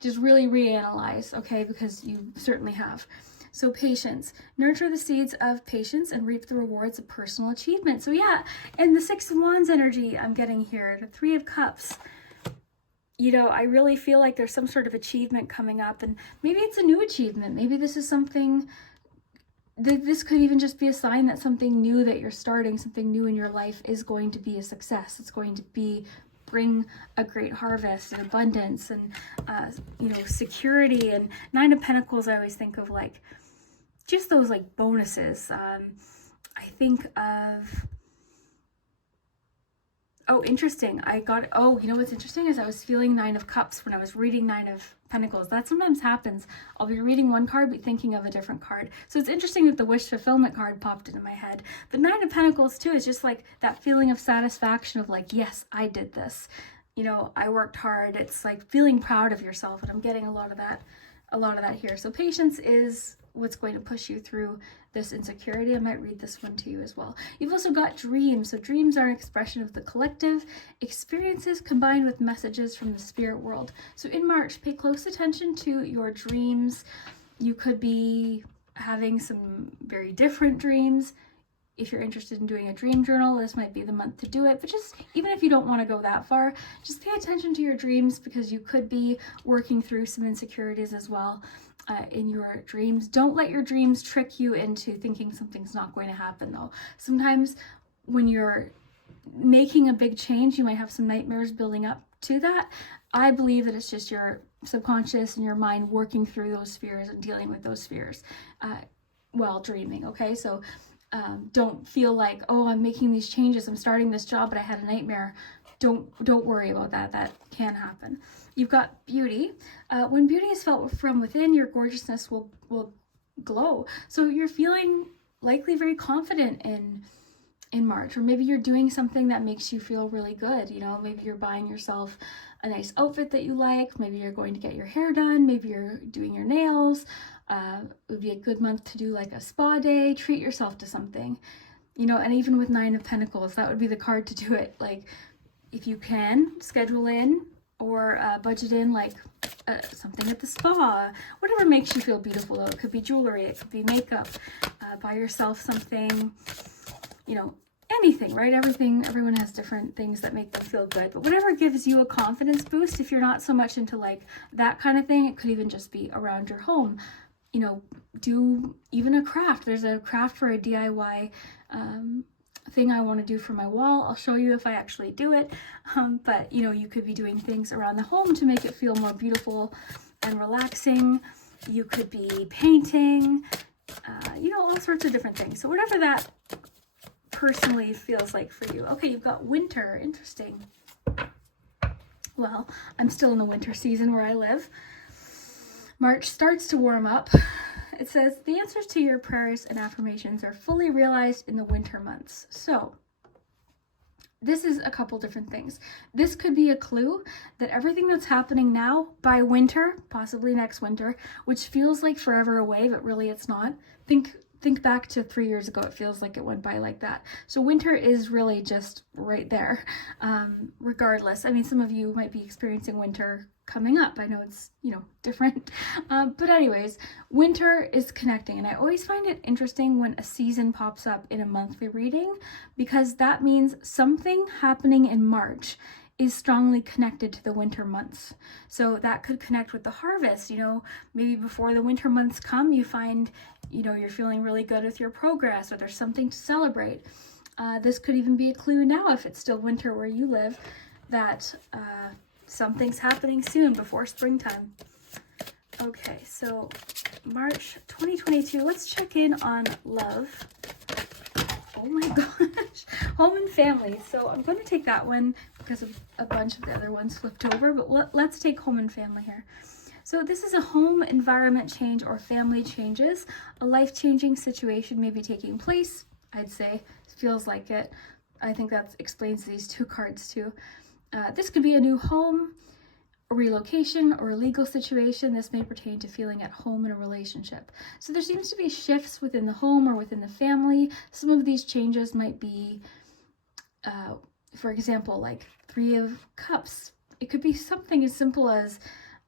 just really reanalyze, okay? Because you certainly have. So patience. Nurture the seeds of patience and reap the rewards of personal achievement. So yeah, and the Six of Wands energy I'm getting here, the Three of Cups. You know, I really feel like there's some sort of achievement coming up, and maybe it's a new achievement. Maybe this is something... This could even just be a sign that something new that you're starting, something new in your life is going to be a success. It's going to bring a great harvest and abundance and, you know, security. And Nine of Pentacles, I always think of like, just those like bonuses. I think of Oh, interesting. You know what's interesting is I was feeling Nine of Cups when I was reading Nine of Pentacles. That sometimes happens. I'll be reading one card, but thinking of a different card. So it's interesting that the wish fulfillment card popped into my head. But Nine of Pentacles too is just like that feeling of satisfaction of like, yes, I did this. You know, I worked hard. It's like feeling proud of yourself, and I'm getting a lot of that here. So patience is what's going to push you through this insecurity. I might read this one to you as well. You've also got dreams. So dreams are an expression of the collective experiences combined with messages from the spirit world. So in March, pay close attention to your dreams. You could be having some very different dreams. If you're interested in doing a dream journal, this might be the month to do it. But just even if you don't want to go that far, just pay attention to your dreams, because you could be working through some insecurities as well in your dreams. Don't let your dreams trick you into thinking something's not going to happen though. Sometimes when you're making a big change, you might have some nightmares building up to that. I believe that it's just your subconscious and your mind working through those fears and dealing with those fears while dreaming, okay? So don't feel like, oh, I'm making these changes, I'm starting this job, but I had a nightmare. Don't worry about that. That can happen. You've got beauty. When beauty is felt from within, your gorgeousness will glow. So you're feeling likely very confident in March, or maybe you're doing something that makes you feel really good. You know, maybe you're buying yourself a nice outfit that you like. Maybe you're going to get your hair done. Maybe you're doing your nails. It would be a good month to do like a spa day. Treat yourself to something, you know. And even with Nine of Pentacles, that would be the card to do it. Like, if you can, schedule in or budget in like something at the spa, whatever makes you feel beautiful though. It could be jewelry, it could be makeup, buy yourself something, you know, anything, right? Everyone has different things that make them feel good, but whatever gives you a confidence boost. If you're not so much into like that kind of thing, it could even just be around your home. You know, do even a craft. There's a craft for a DIY thing I want to do for my wall. I'll show you if I actually do it. But you know, you could be doing things around the home to make it feel more beautiful and relaxing. You could be painting, you know, all sorts of different things. So whatever that personally feels like for you. Okay, you've got winter. Interesting. Well, I'm still in the winter season where I live. March starts to warm up. It says, the answers to your prayers and affirmations are fully realized in the winter months. So this is a couple different things. This could be a clue that everything that's happening now by winter, possibly next winter, which feels like forever away, but really it's not. Think back to 3 years ago. It feels like it went by like that. So winter is really just right there. Regardless, I mean, some of you might be experiencing winter coming up. I know it's, you know, different. But anyways, winter is connecting. And I always find it interesting when a season pops up in a monthly reading, because that means something happening in March is strongly connected to the winter months. So that could connect with the harvest. You know, maybe before the winter months come, you find, you know, you're feeling really good with your progress, or there's something to celebrate. This could even be a clue now, if it's still winter where you live, that something's happening soon before springtime. Okay, so March 2022, let's check in on love. Oh my gosh, home and family. So I'm going to take that one because of a bunch of the other ones flipped over, but let's take home and family here. So this is a home environment change or family changes. A life-changing situation may be taking place, I'd say. It feels like it. I think that explains these two cards too. This could be a new home, a relocation, or a legal situation. This may pertain to feeling at home in a relationship. So there seems to be shifts within the home or within the family. Some of these changes might be, for example, like Three of Cups. It could be something as simple as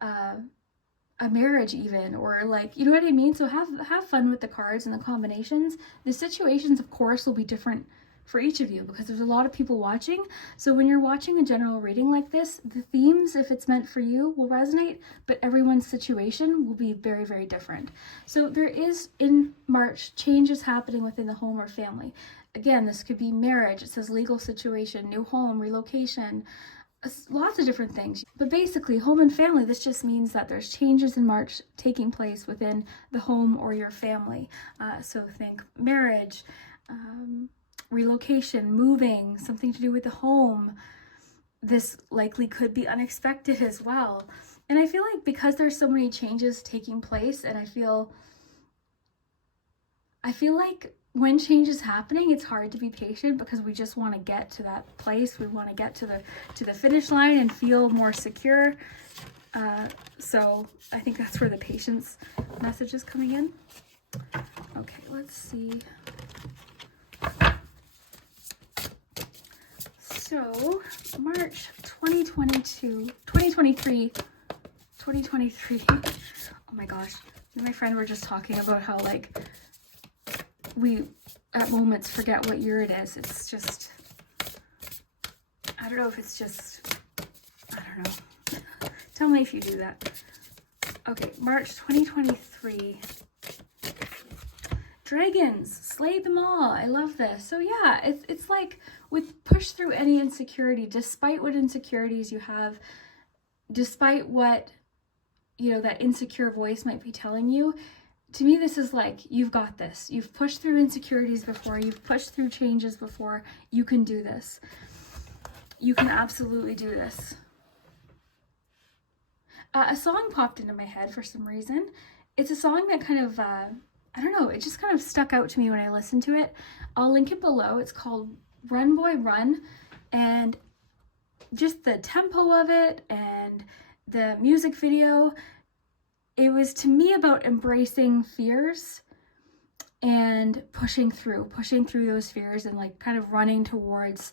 a marriage even, or like, you know what I mean? So have fun with the cards and the combinations. The situations, of course, will be different for each of you because there's a lot of people watching. So when you're watching a general reading like this, the themes, if it's meant for you, will resonate, but everyone's situation will be very, very different. So there is, in March, changes happening within the home or family. Again, this could be marriage. It says legal situation, new home, relocation, lots of different things. But basically, home and family, this just means that there's changes in March taking place within the home or your family. So think marriage, relocation, moving, something to do with the home. This likely could be unexpected as well. And I feel like because there's so many changes taking place, and I feel like when change is happening, it's hard to be patient because we just want to get to that place. We want to get to the finish line and feel more secure. So I think that's where the patience message is coming in. Okay, let's see. So March 2023. Oh my gosh. Me and my friend were just talking about how like we at moments forget what year it is. It's just, I don't know if it's just, I don't know. Tell me if you do that. Okay, March 2023. Dragons, slayed them all. I love this. So yeah, it's like with push through any insecurity, despite what insecurities you have, despite what, you know, that insecure voice might be telling you. To me, this is like, you've got this. You've pushed through insecurities before. You've pushed through changes before. You can do this. You can absolutely do this. A song popped into my head for some reason. It's a song that kind of, I don't know, it just kind of stuck out to me when I listened to it. I'll link it below. It's called Run Boy Run. And just the tempo of it and the music video, it was to me about embracing fears and pushing through those fears and like kind of running towards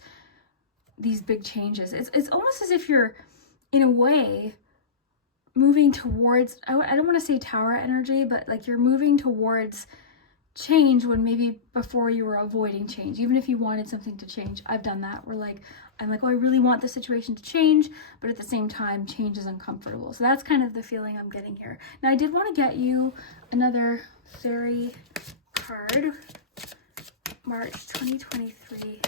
these big changes. It's almost as if you're, in a way, moving towards, I don't want to say tower energy, but like you're moving towards change when maybe before you were avoiding change. Even if you wanted something to change, I've done that. I'm like, oh, I really want the situation to change, but at the same time, change is uncomfortable. So that's kind of the feeling I'm getting here. Now, I did want to get you another fairy card, March 2023.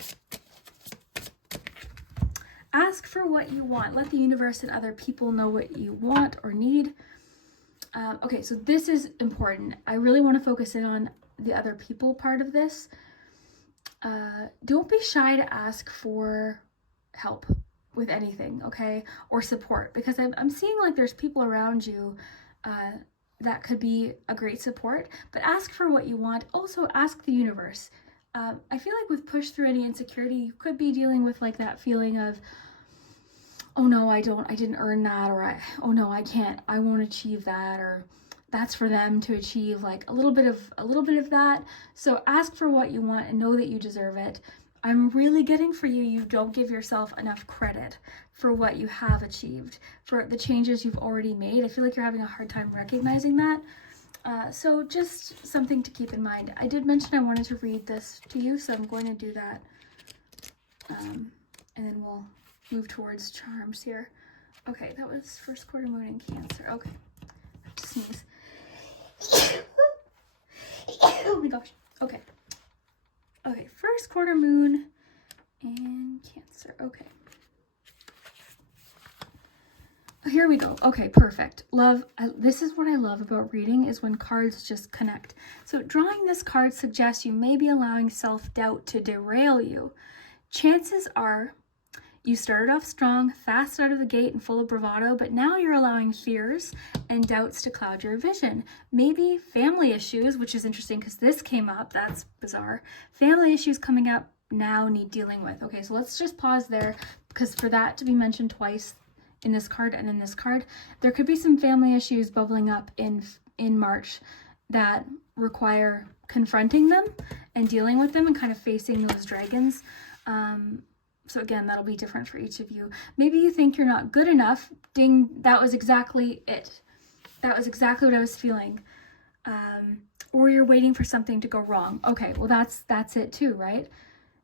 Ask for what you want. Let the universe and other people know what you want or need. Okay, so this is important. I really want to focus in on the other people part of this. Don't be shy to ask for help with anything, okay? Or support, because I'm seeing like there's people around you that could be a great support, but ask for what you want. Also ask the universe. I feel like with push through any insecurity, you could be dealing with like that feeling of, oh no, I didn't earn that, or oh no, I won't achieve that, or that's for them to achieve, like a little bit of that. So ask for what you want and know that you deserve it. I'm really getting for you, you don't give yourself enough credit for what you have achieved, for the changes you've already made. I feel like you're having a hard time recognizing that. So just something to keep in mind. I did mention I wanted to read this to you, so I'm going to do that. And then we'll move towards charms here. Okay, that was first quarter moon in Cancer. Okay, I have to sneeze. Oh my gosh. Okay. Okay, first quarter moon in Cancer. Okay. Here we go. Okay, perfect. Love, this is what I love about reading, is when cards just connect. So drawing this card suggests you may be allowing self-doubt to derail you. Chances are you started off strong, fast out of the gate and full of bravado, but now you're allowing fears and doubts to cloud your vision. Maybe family issues, which is interesting because this came up. That's bizarre. Family issues coming up now need dealing with. Okay, so let's just pause there, because for that to be mentioned twice in this card and in this card, there could be some family issues bubbling up in March that require confronting them and dealing with them and kind of facing those dragons. So again, that'll be different for each of you. Maybe you think you're not good enough. Ding, that was exactly it. That was exactly what I was feeling. Or you're waiting for something to go wrong. Okay, well that's it too, right?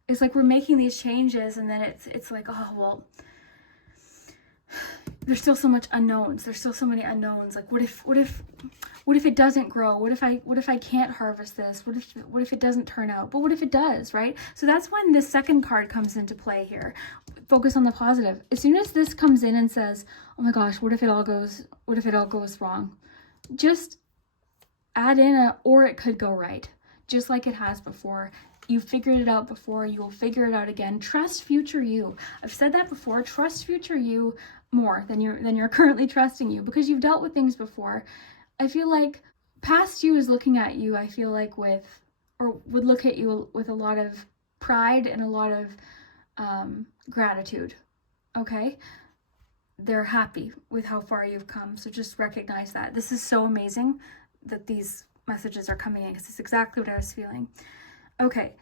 It's like we're making these changes and then it's like, oh, well, there's still so much unknowns. There's still so many unknowns. Like what if it doesn't grow? What if I can't harvest this? What if it doesn't turn out? But what if it does, right? So that's when this second card comes into play here. Focus on the positive. As soon as this comes in and says, oh my gosh, what if it all goes wrong? Just add in or it could go right, just like it has before. You've figured it out before. You will figure it out again. Trust future you. I've said that before. Trust future you more than you're currently trusting you, because you've dealt with things before. I feel like past you is looking at you, I feel like would look at you with a lot of pride and a lot of gratitude. Okay? They're happy with how far you've come. So just recognize that. This is so amazing that these messages are coming in, because it's exactly what I was feeling. Okay,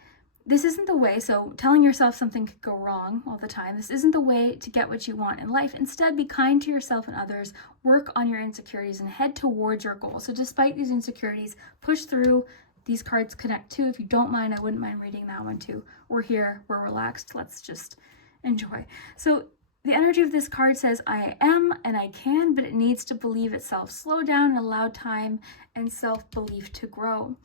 this isn't the way. So telling yourself something could go wrong all the time. This isn't the way to get what you want in life. Instead, be kind to yourself and others. Work on your insecurities and head towards your goal. So despite these insecurities, push through. These cards connect too. If you don't mind, I wouldn't mind reading that one too. We're here, we're relaxed. Let's just enjoy. So the energy of this card says, I am and I can, but it needs to believe itself. Slow down and allow time and self-belief to grow.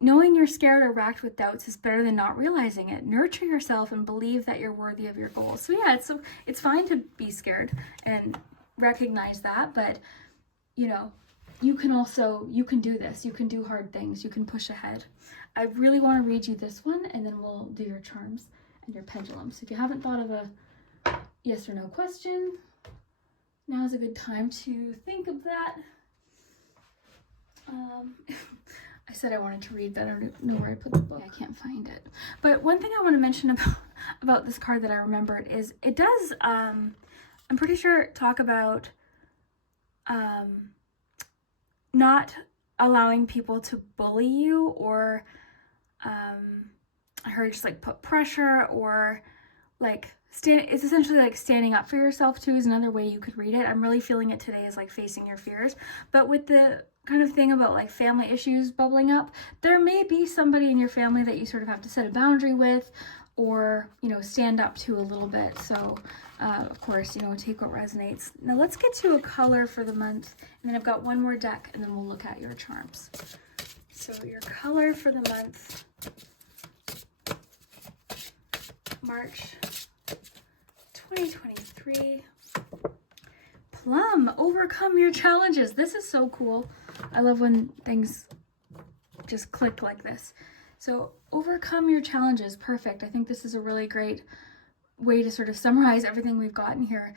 Knowing you're scared or racked with doubts is better than not realizing it. Nurture yourself and believe that you're worthy of your goals. So yeah, it's fine to be scared and recognize that, but you know, you can do this. You can do hard things. You can push ahead. I really want to read you this one, and then we'll do your charms and your pendulum. So if you haven't thought of a yes or no question, now is a good time to think of that. I said I wanted to read, but I don't know where I put the book. I can't find it. But one thing I want to mention about this card that I remembered is it does, I'm pretty sure, talk about not allowing people to bully you, or I heard just like put pressure, or like it's essentially like standing up for yourself too is another way you could read it. I'm really feeling it today as like facing your fears. But with the kind of thing about like family issues bubbling up, there may be somebody in your family that you sort of have to set a boundary with, or, you know, stand up to a little bit. So of course, you know, take what resonates. Now let's get to a color for the month, and then I've got one more deck, and then we'll look at your charms. So your color for the month, March 2023. Plum, overcome your challenges. This is so cool. I love when things just click like this. So overcome your challenges. Perfect. I think this is a really great way to sort of summarize everything we've gotten here.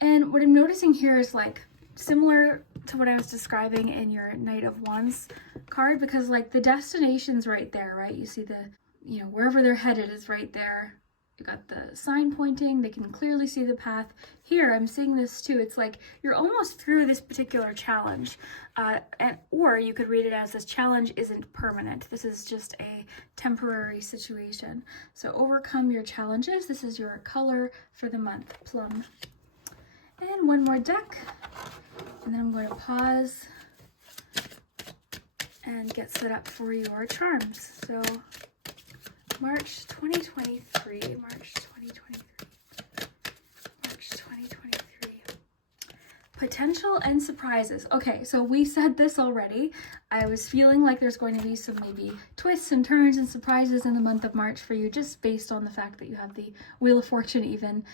And what I'm noticing here is like similar to what I was describing in your Knight of Wands card, because like the destination's right there, right? You see the, you know, wherever they're headed is right there. You got the sign pointing, they can clearly see the path. Here, I'm seeing this too. It's like you're almost through this particular challenge. Or you could read it as this challenge isn't permanent. This is just a temporary situation. So overcome your challenges. This is your color for the month, Plum. And one more deck. And then I'm going to pause and get set up for your charms. So March 2023, March 2023, March 2023. Potential and surprises. Okay, so we said this already. I was feeling like there's going to be some maybe twists and turns and surprises in the month of March for you, just based on the fact that you have the Wheel of Fortune even.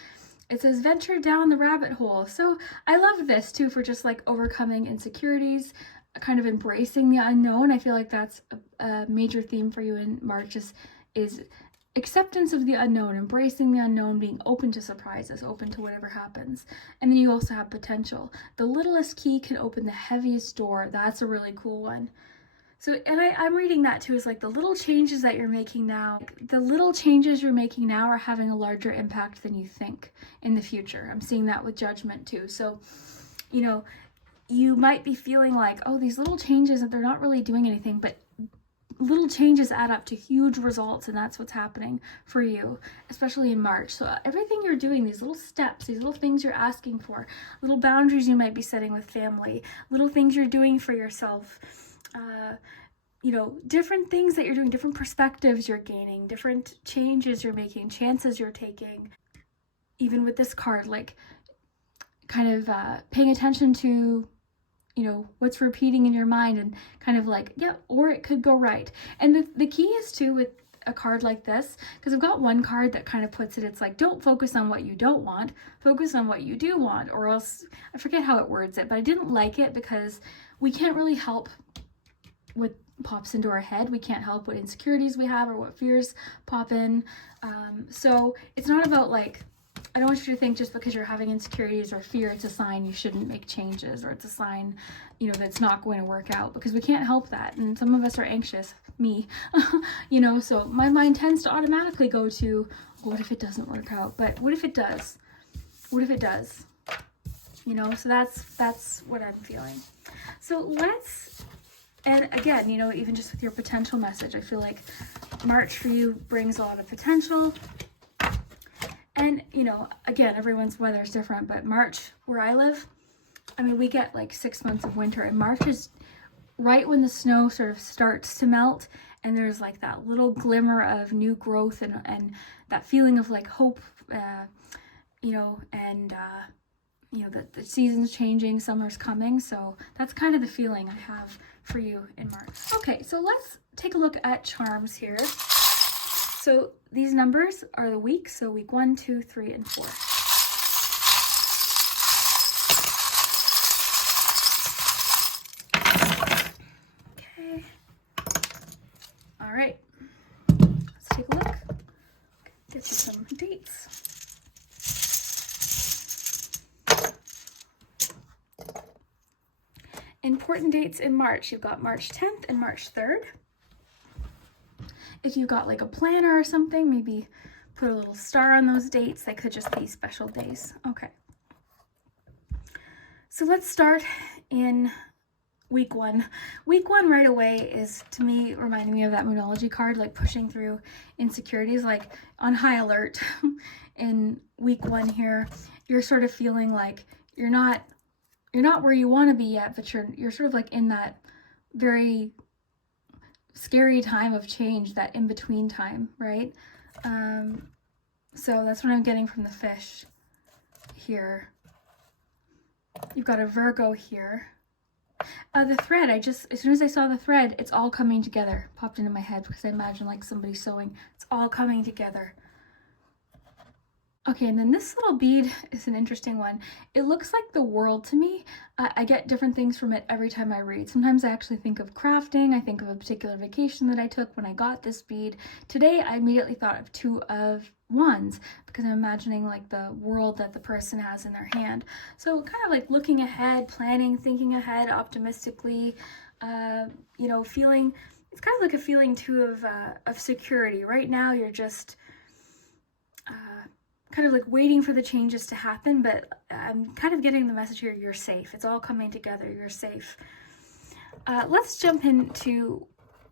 It says venture down the rabbit hole. So I love this too, for just like overcoming insecurities, kind of embracing the unknown. I feel like that's a major theme for you in March, is acceptance of the unknown, embracing the unknown, being open to surprises, open to whatever happens. And then you also have potential. The littlest key can open the heaviest door. That's a really cool one. So, and I'm reading that too, as like the little changes that you're making now, the little changes you're making now are having a larger impact than you think in the future. I'm seeing that with Judgment too. So, you know, you might be feeling like, oh, these little changes, they're not really doing anything, but little changes add up to huge results, and that's what's happening for you, especially in March. So everything you're doing, these little steps, these little things you're asking for, little boundaries you might be setting with family, little things you're doing for yourself, you know, different things that you're doing, different perspectives you're gaining, different changes you're making, chances you're taking. Even with this card, like kind of paying attention to, you know, what's repeating in your mind, and kind of like, yeah, or it could go right. And the key is too with a card like this, because I've got one card that kind of puts it, it's like, don't focus on what you don't want, focus on what you do want, or else, I forget how it words it, but I didn't like it, because we can't really help with pops into our head. We can't help what insecurities we have or what fears pop in. So it's not about like, I don't want you to think just because you're having insecurities or fear, it's a sign you shouldn't make changes, or it's a sign, you know, that it's not going to work out, because we can't help that. And some of us are anxious, me, you know, so my mind tends to automatically go to, what if it doesn't work out? But what if it does? What if it does? You know, so that's what I'm feeling. So let's, and again, you know, even just with your potential message, I feel like March for you brings a lot of potential. And, you know, again, everyone's weather is different, but March, where I live, I mean, we get like 6 months of winter, and March is right when the snow sort of starts to melt, and there's like that little glimmer of new growth and that feeling of like hope, you know, and, you know, that the season's changing, summer's coming. So that's kind of the feeling I have for you in March. Okay, so let's take a look at charms here. So these numbers are the weeks. So week 1, 2, 3, and 4. Okay. All right. Let's take a look. Get you some dates. Important dates in March. You've got March 10th and March 3rd. If you've got like a planner or something, maybe put a little star on those dates. They could just be special days. Okay. So let's start in week 1. Week 1 right away is, to me, reminding me of that Moonology card, like pushing through insecurities, like on high alert. In week 1 here, you're sort of feeling like you're not where you want to be yet, but you're sort of like in that very scary time of change, that in-between time, right? So that's what I'm getting from the fish here. You've got a Virgo here. The thread, as soon as I saw the thread, it's all coming together. Popped into my head because I imagine like somebody sewing. It's all coming together. Okay, and then this little bead is an interesting one. It looks like the world to me. I get different things from it every time I read. Sometimes I actually think of crafting. I think of a particular vacation that I took when I got this bead. Today, I immediately thought of 2 of Wands because I'm imagining like the world that the person has in their hand. So kind of like looking ahead, planning, thinking ahead optimistically, you know, feeling, it's kind of like a feeling too of security. Right now, you're just kind of like waiting for the changes to happen, but I'm kind of getting the message here, you're safe. It's all coming together, you're safe. Let's jump into,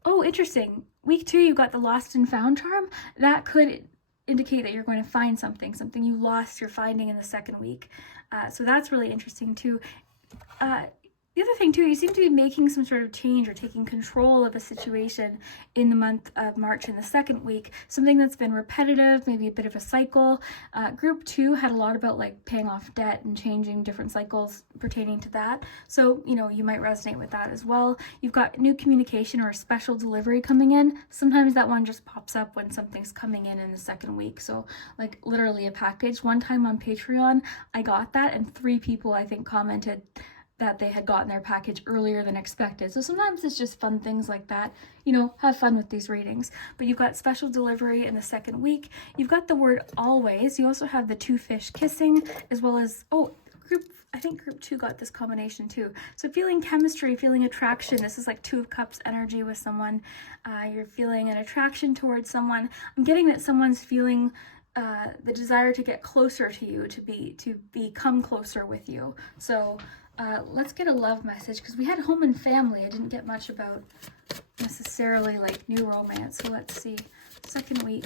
oh, interesting. Week 2, you've got the lost and found charm. That could indicate that you're going to find something you lost, you're finding in the second week. So that's really interesting too. The other thing too, you seem to be making some sort of change or taking control of a situation in the month of March in the second week, something that's been repetitive, maybe a bit of a cycle. Group 2 had a lot about like paying off debt and changing different cycles pertaining to that. So, you know, you might resonate with that as well. You've got new communication or a special delivery coming in. Sometimes that one just pops up when something's coming in the second week. So like literally a package. One time on Patreon, I got that and 3 people I think commented that they had gotten their package earlier than expected. So sometimes it's just fun things like that. You know, have fun with these readings. But you've got special delivery in the second week. You've got the word always. You also have the 2 fish kissing, as well as, I think group 2 got this combination too. So feeling chemistry, feeling attraction. This is like 2 of Cups energy with someone. You're feeling an attraction towards someone. I'm getting that someone's feeling the desire to get closer to you, to become closer with you. So let's get a love message, because we had home and family. I didn't get much about necessarily like new romance. So let's see. Second week.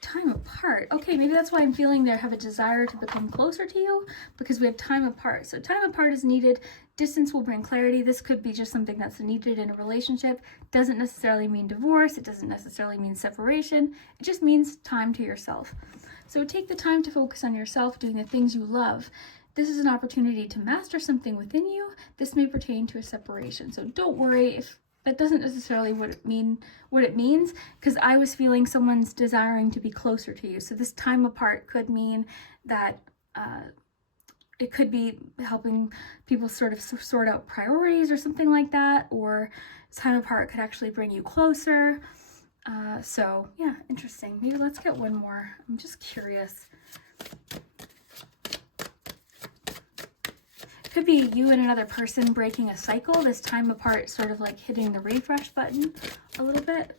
Time apart. Okay, maybe that's why I'm feeling they have a desire to become closer to you, because we have time apart. So time apart is needed. Distance will bring clarity. This could be just something that's needed in a relationship. Doesn't necessarily mean divorce. It doesn't necessarily mean separation. It just means time to yourself. So take the time to focus on yourself, doing the things you love. This is an opportunity to master something within you. This may pertain to a separation. So don't worry if that doesn't necessarily what it means, because I was feeling someone's desiring to be closer to you. So this time apart could mean that it could be helping people sort of sort out priorities or something like that, or time apart could actually bring you closer. So yeah, interesting. Maybe let's get one more. I'm just curious. It could be you and another person breaking a cycle, this time apart sort of like hitting the refresh button a little bit.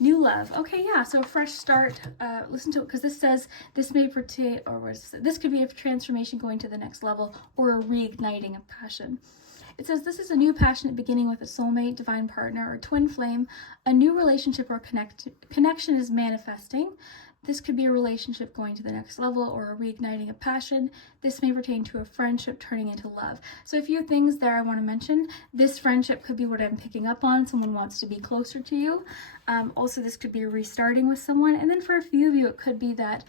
New love. Okay, yeah, so a fresh start. Listen to it, because this says this may pertain, or this could be a transformation going to the next level, or a reigniting of passion. It says this is a new passionate beginning with a soulmate, divine partner, or twin flame. A new relationship or connection is manifesting. This could be a relationship going to the next level or a reigniting of passion. This may pertain to a friendship turning into love. So a few things there I want to mention. This friendship could be what I'm picking up on. Someone wants to be closer to you. Also, this could be restarting with someone. And then for a few of you, it could be that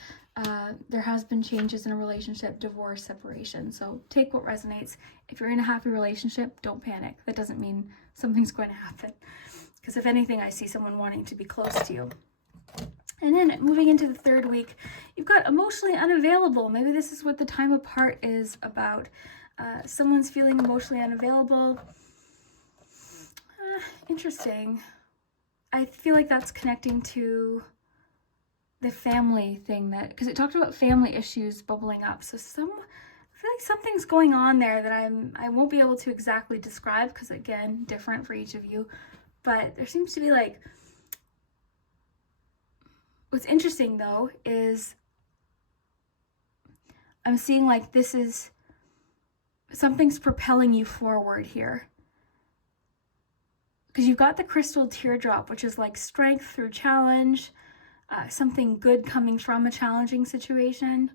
there has been changes in a relationship, divorce, separation. So take what resonates. If you're in a happy relationship, don't panic. That doesn't mean something's going to happen. Because if anything, I see someone wanting to be close to you. And then moving into the third week, you've got emotionally unavailable. Maybe this is what the time apart is about. Someone's feeling emotionally unavailable. Interesting. I feel like that's connecting to the family thing, that because it talked about family issues bubbling up. So I feel like something's going on there that I won't be able to exactly describe, because again, different for each of you. But there seems to be like, what's interesting though is I'm seeing like this is something's propelling you forward here. Because you've got the crystal teardrop, which is like strength through challenge, something good coming from a challenging situation.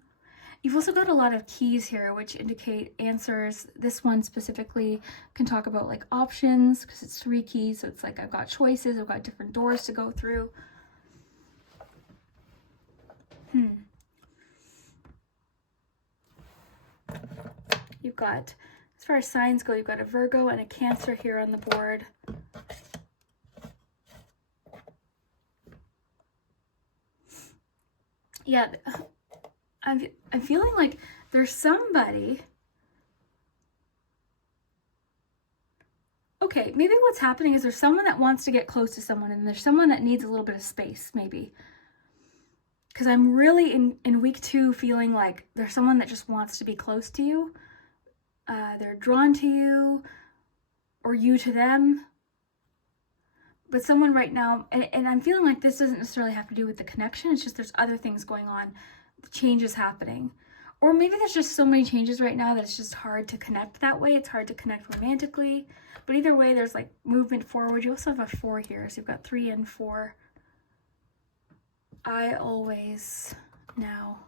You've also got a lot of keys here, which indicate answers. This one specifically can talk about like options, because it's 3 keys. So it's like I've got choices, I've got different doors to go through. You've got, as far as signs go, you've got a Virgo and a Cancer here on the board. Yeah, I'm feeling like there's somebody. Okay, maybe what's happening is there's someone that wants to get close to someone, and there's someone that needs a little bit of space, maybe. Because I'm really in week 2 feeling like there's someone that just wants to be close to you. They're drawn to you, or you to them. But someone right now, and I'm feeling like this doesn't necessarily have to do with the connection. It's just there's other things going on, changes happening. Or maybe there's just so many changes right now that it's just hard to connect that way. It's hard to connect romantically. But either way, there's like movement forward. You also have a 4 here. So you've got 3 and 4. I always now.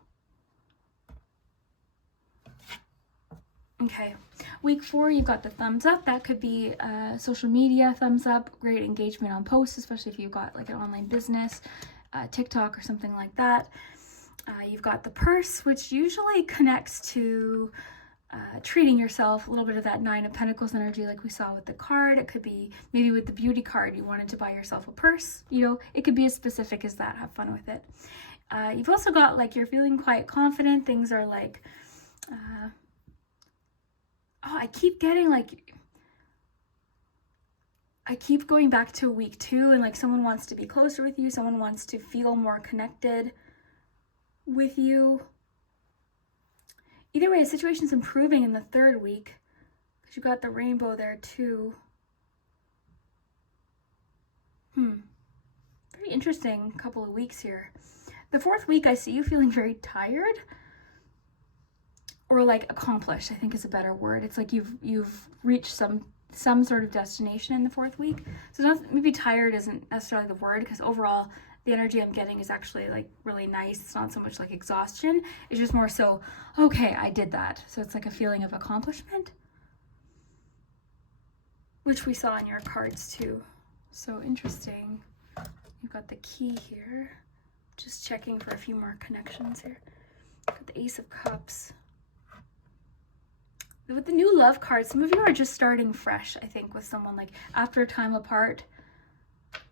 Okay, week 4, you've got the thumbs up. That could be social media thumbs up, great engagement on posts, especially if you've got like an online business, TikTok or something like that. You've got the purse, which usually connects to treating yourself, a little bit of that 9 of Pentacles energy like we saw with the card. It could be maybe with the beauty card, you wanted to buy yourself a purse. You know, it could be as specific as that. Have fun with it. You've also got like you're feeling quite confident. Things are like, I keep getting like, I keep going back to week 2 and like someone wants to be closer with you. Someone wants to feel more connected with you. Either way, the situation's improving in the 3rd week, because you've got the rainbow there too. Very interesting couple of weeks here. The 4th week, I see you feeling very tired, or like accomplished, I think is a better word. It's like you've reached some sort of destination in the 4th week. So maybe tired isn't necessarily the word, because overall the energy I'm getting is actually like really nice. It's not so much like exhaustion. It's just more so, okay, I did that. So it's like a feeling of accomplishment, which we saw in your cards too. So interesting. You've got the key here. Just checking for a few more connections here. Got the Ace of Cups. With the new love card, some of you are just starting fresh, I think, with someone like after a time apart.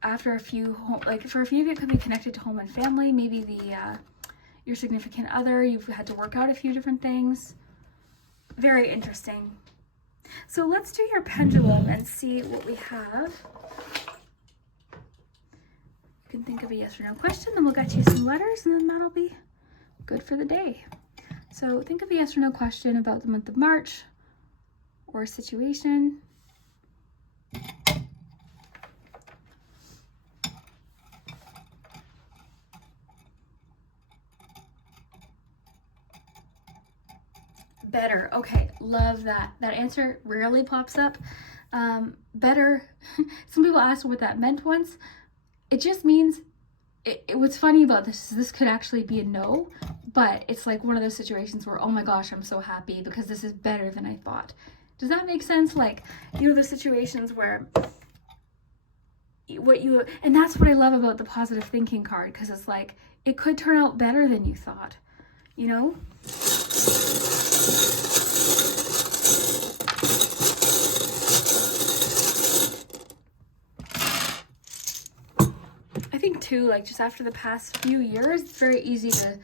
After a few, like for a few of you, it could be connected to home and family. Maybe your significant other, you've had to work out a few different things. Very interesting. So let's do your pendulum and see what we have. You can think of a yes or no question, then we'll get you some letters, and then that'll be good for the day. So think of a yes or no question about the month of March or a situation. Better. Okay, love that. That answer rarely pops up. Better. Some people asked what that meant once. It just means, what's funny about this is this could actually be a no, but it's like one of those situations where, oh my gosh, I'm so happy because this is better than I thought. Does that make sense? Like, you know, the situations where and that's what I love about the positive thinking card, because it's like, it could turn out better than you thought, you know? I think too, like, just after the past few years, it's very easy to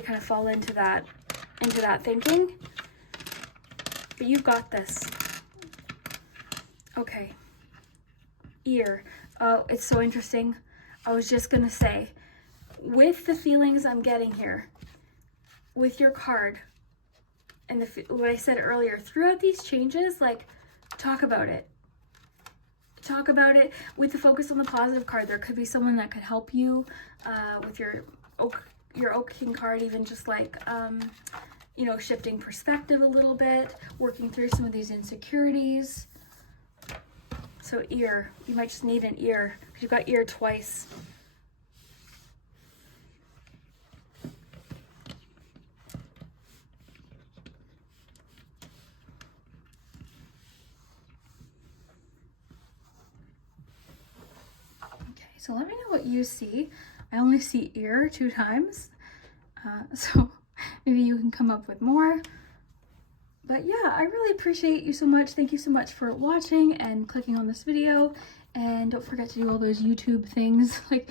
kind of fall into that thinking. But you've got this. Okay. Ear. Oh, it's so interesting. I was just gonna say, with the feelings I'm getting here, with your card, and what I said earlier, throughout these changes, like, talk about it. Talk about it. With the focus on the positive card, there could be someone that could help you with your Oak King card, even just like, you know, shifting perspective a little bit, working through some of these insecurities. So ear, you might just need an ear, because you've got ear twice. So let me know what you see. I only see ear 2 times, so maybe you can come up with more. But yeah, I really appreciate you so much. Thank you so much for watching and clicking on this video. And don't forget to do all those YouTube things, like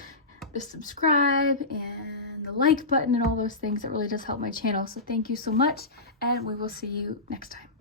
the subscribe and the like button and all those things. That really does help my channel. So thank you so much, and we will see you next time.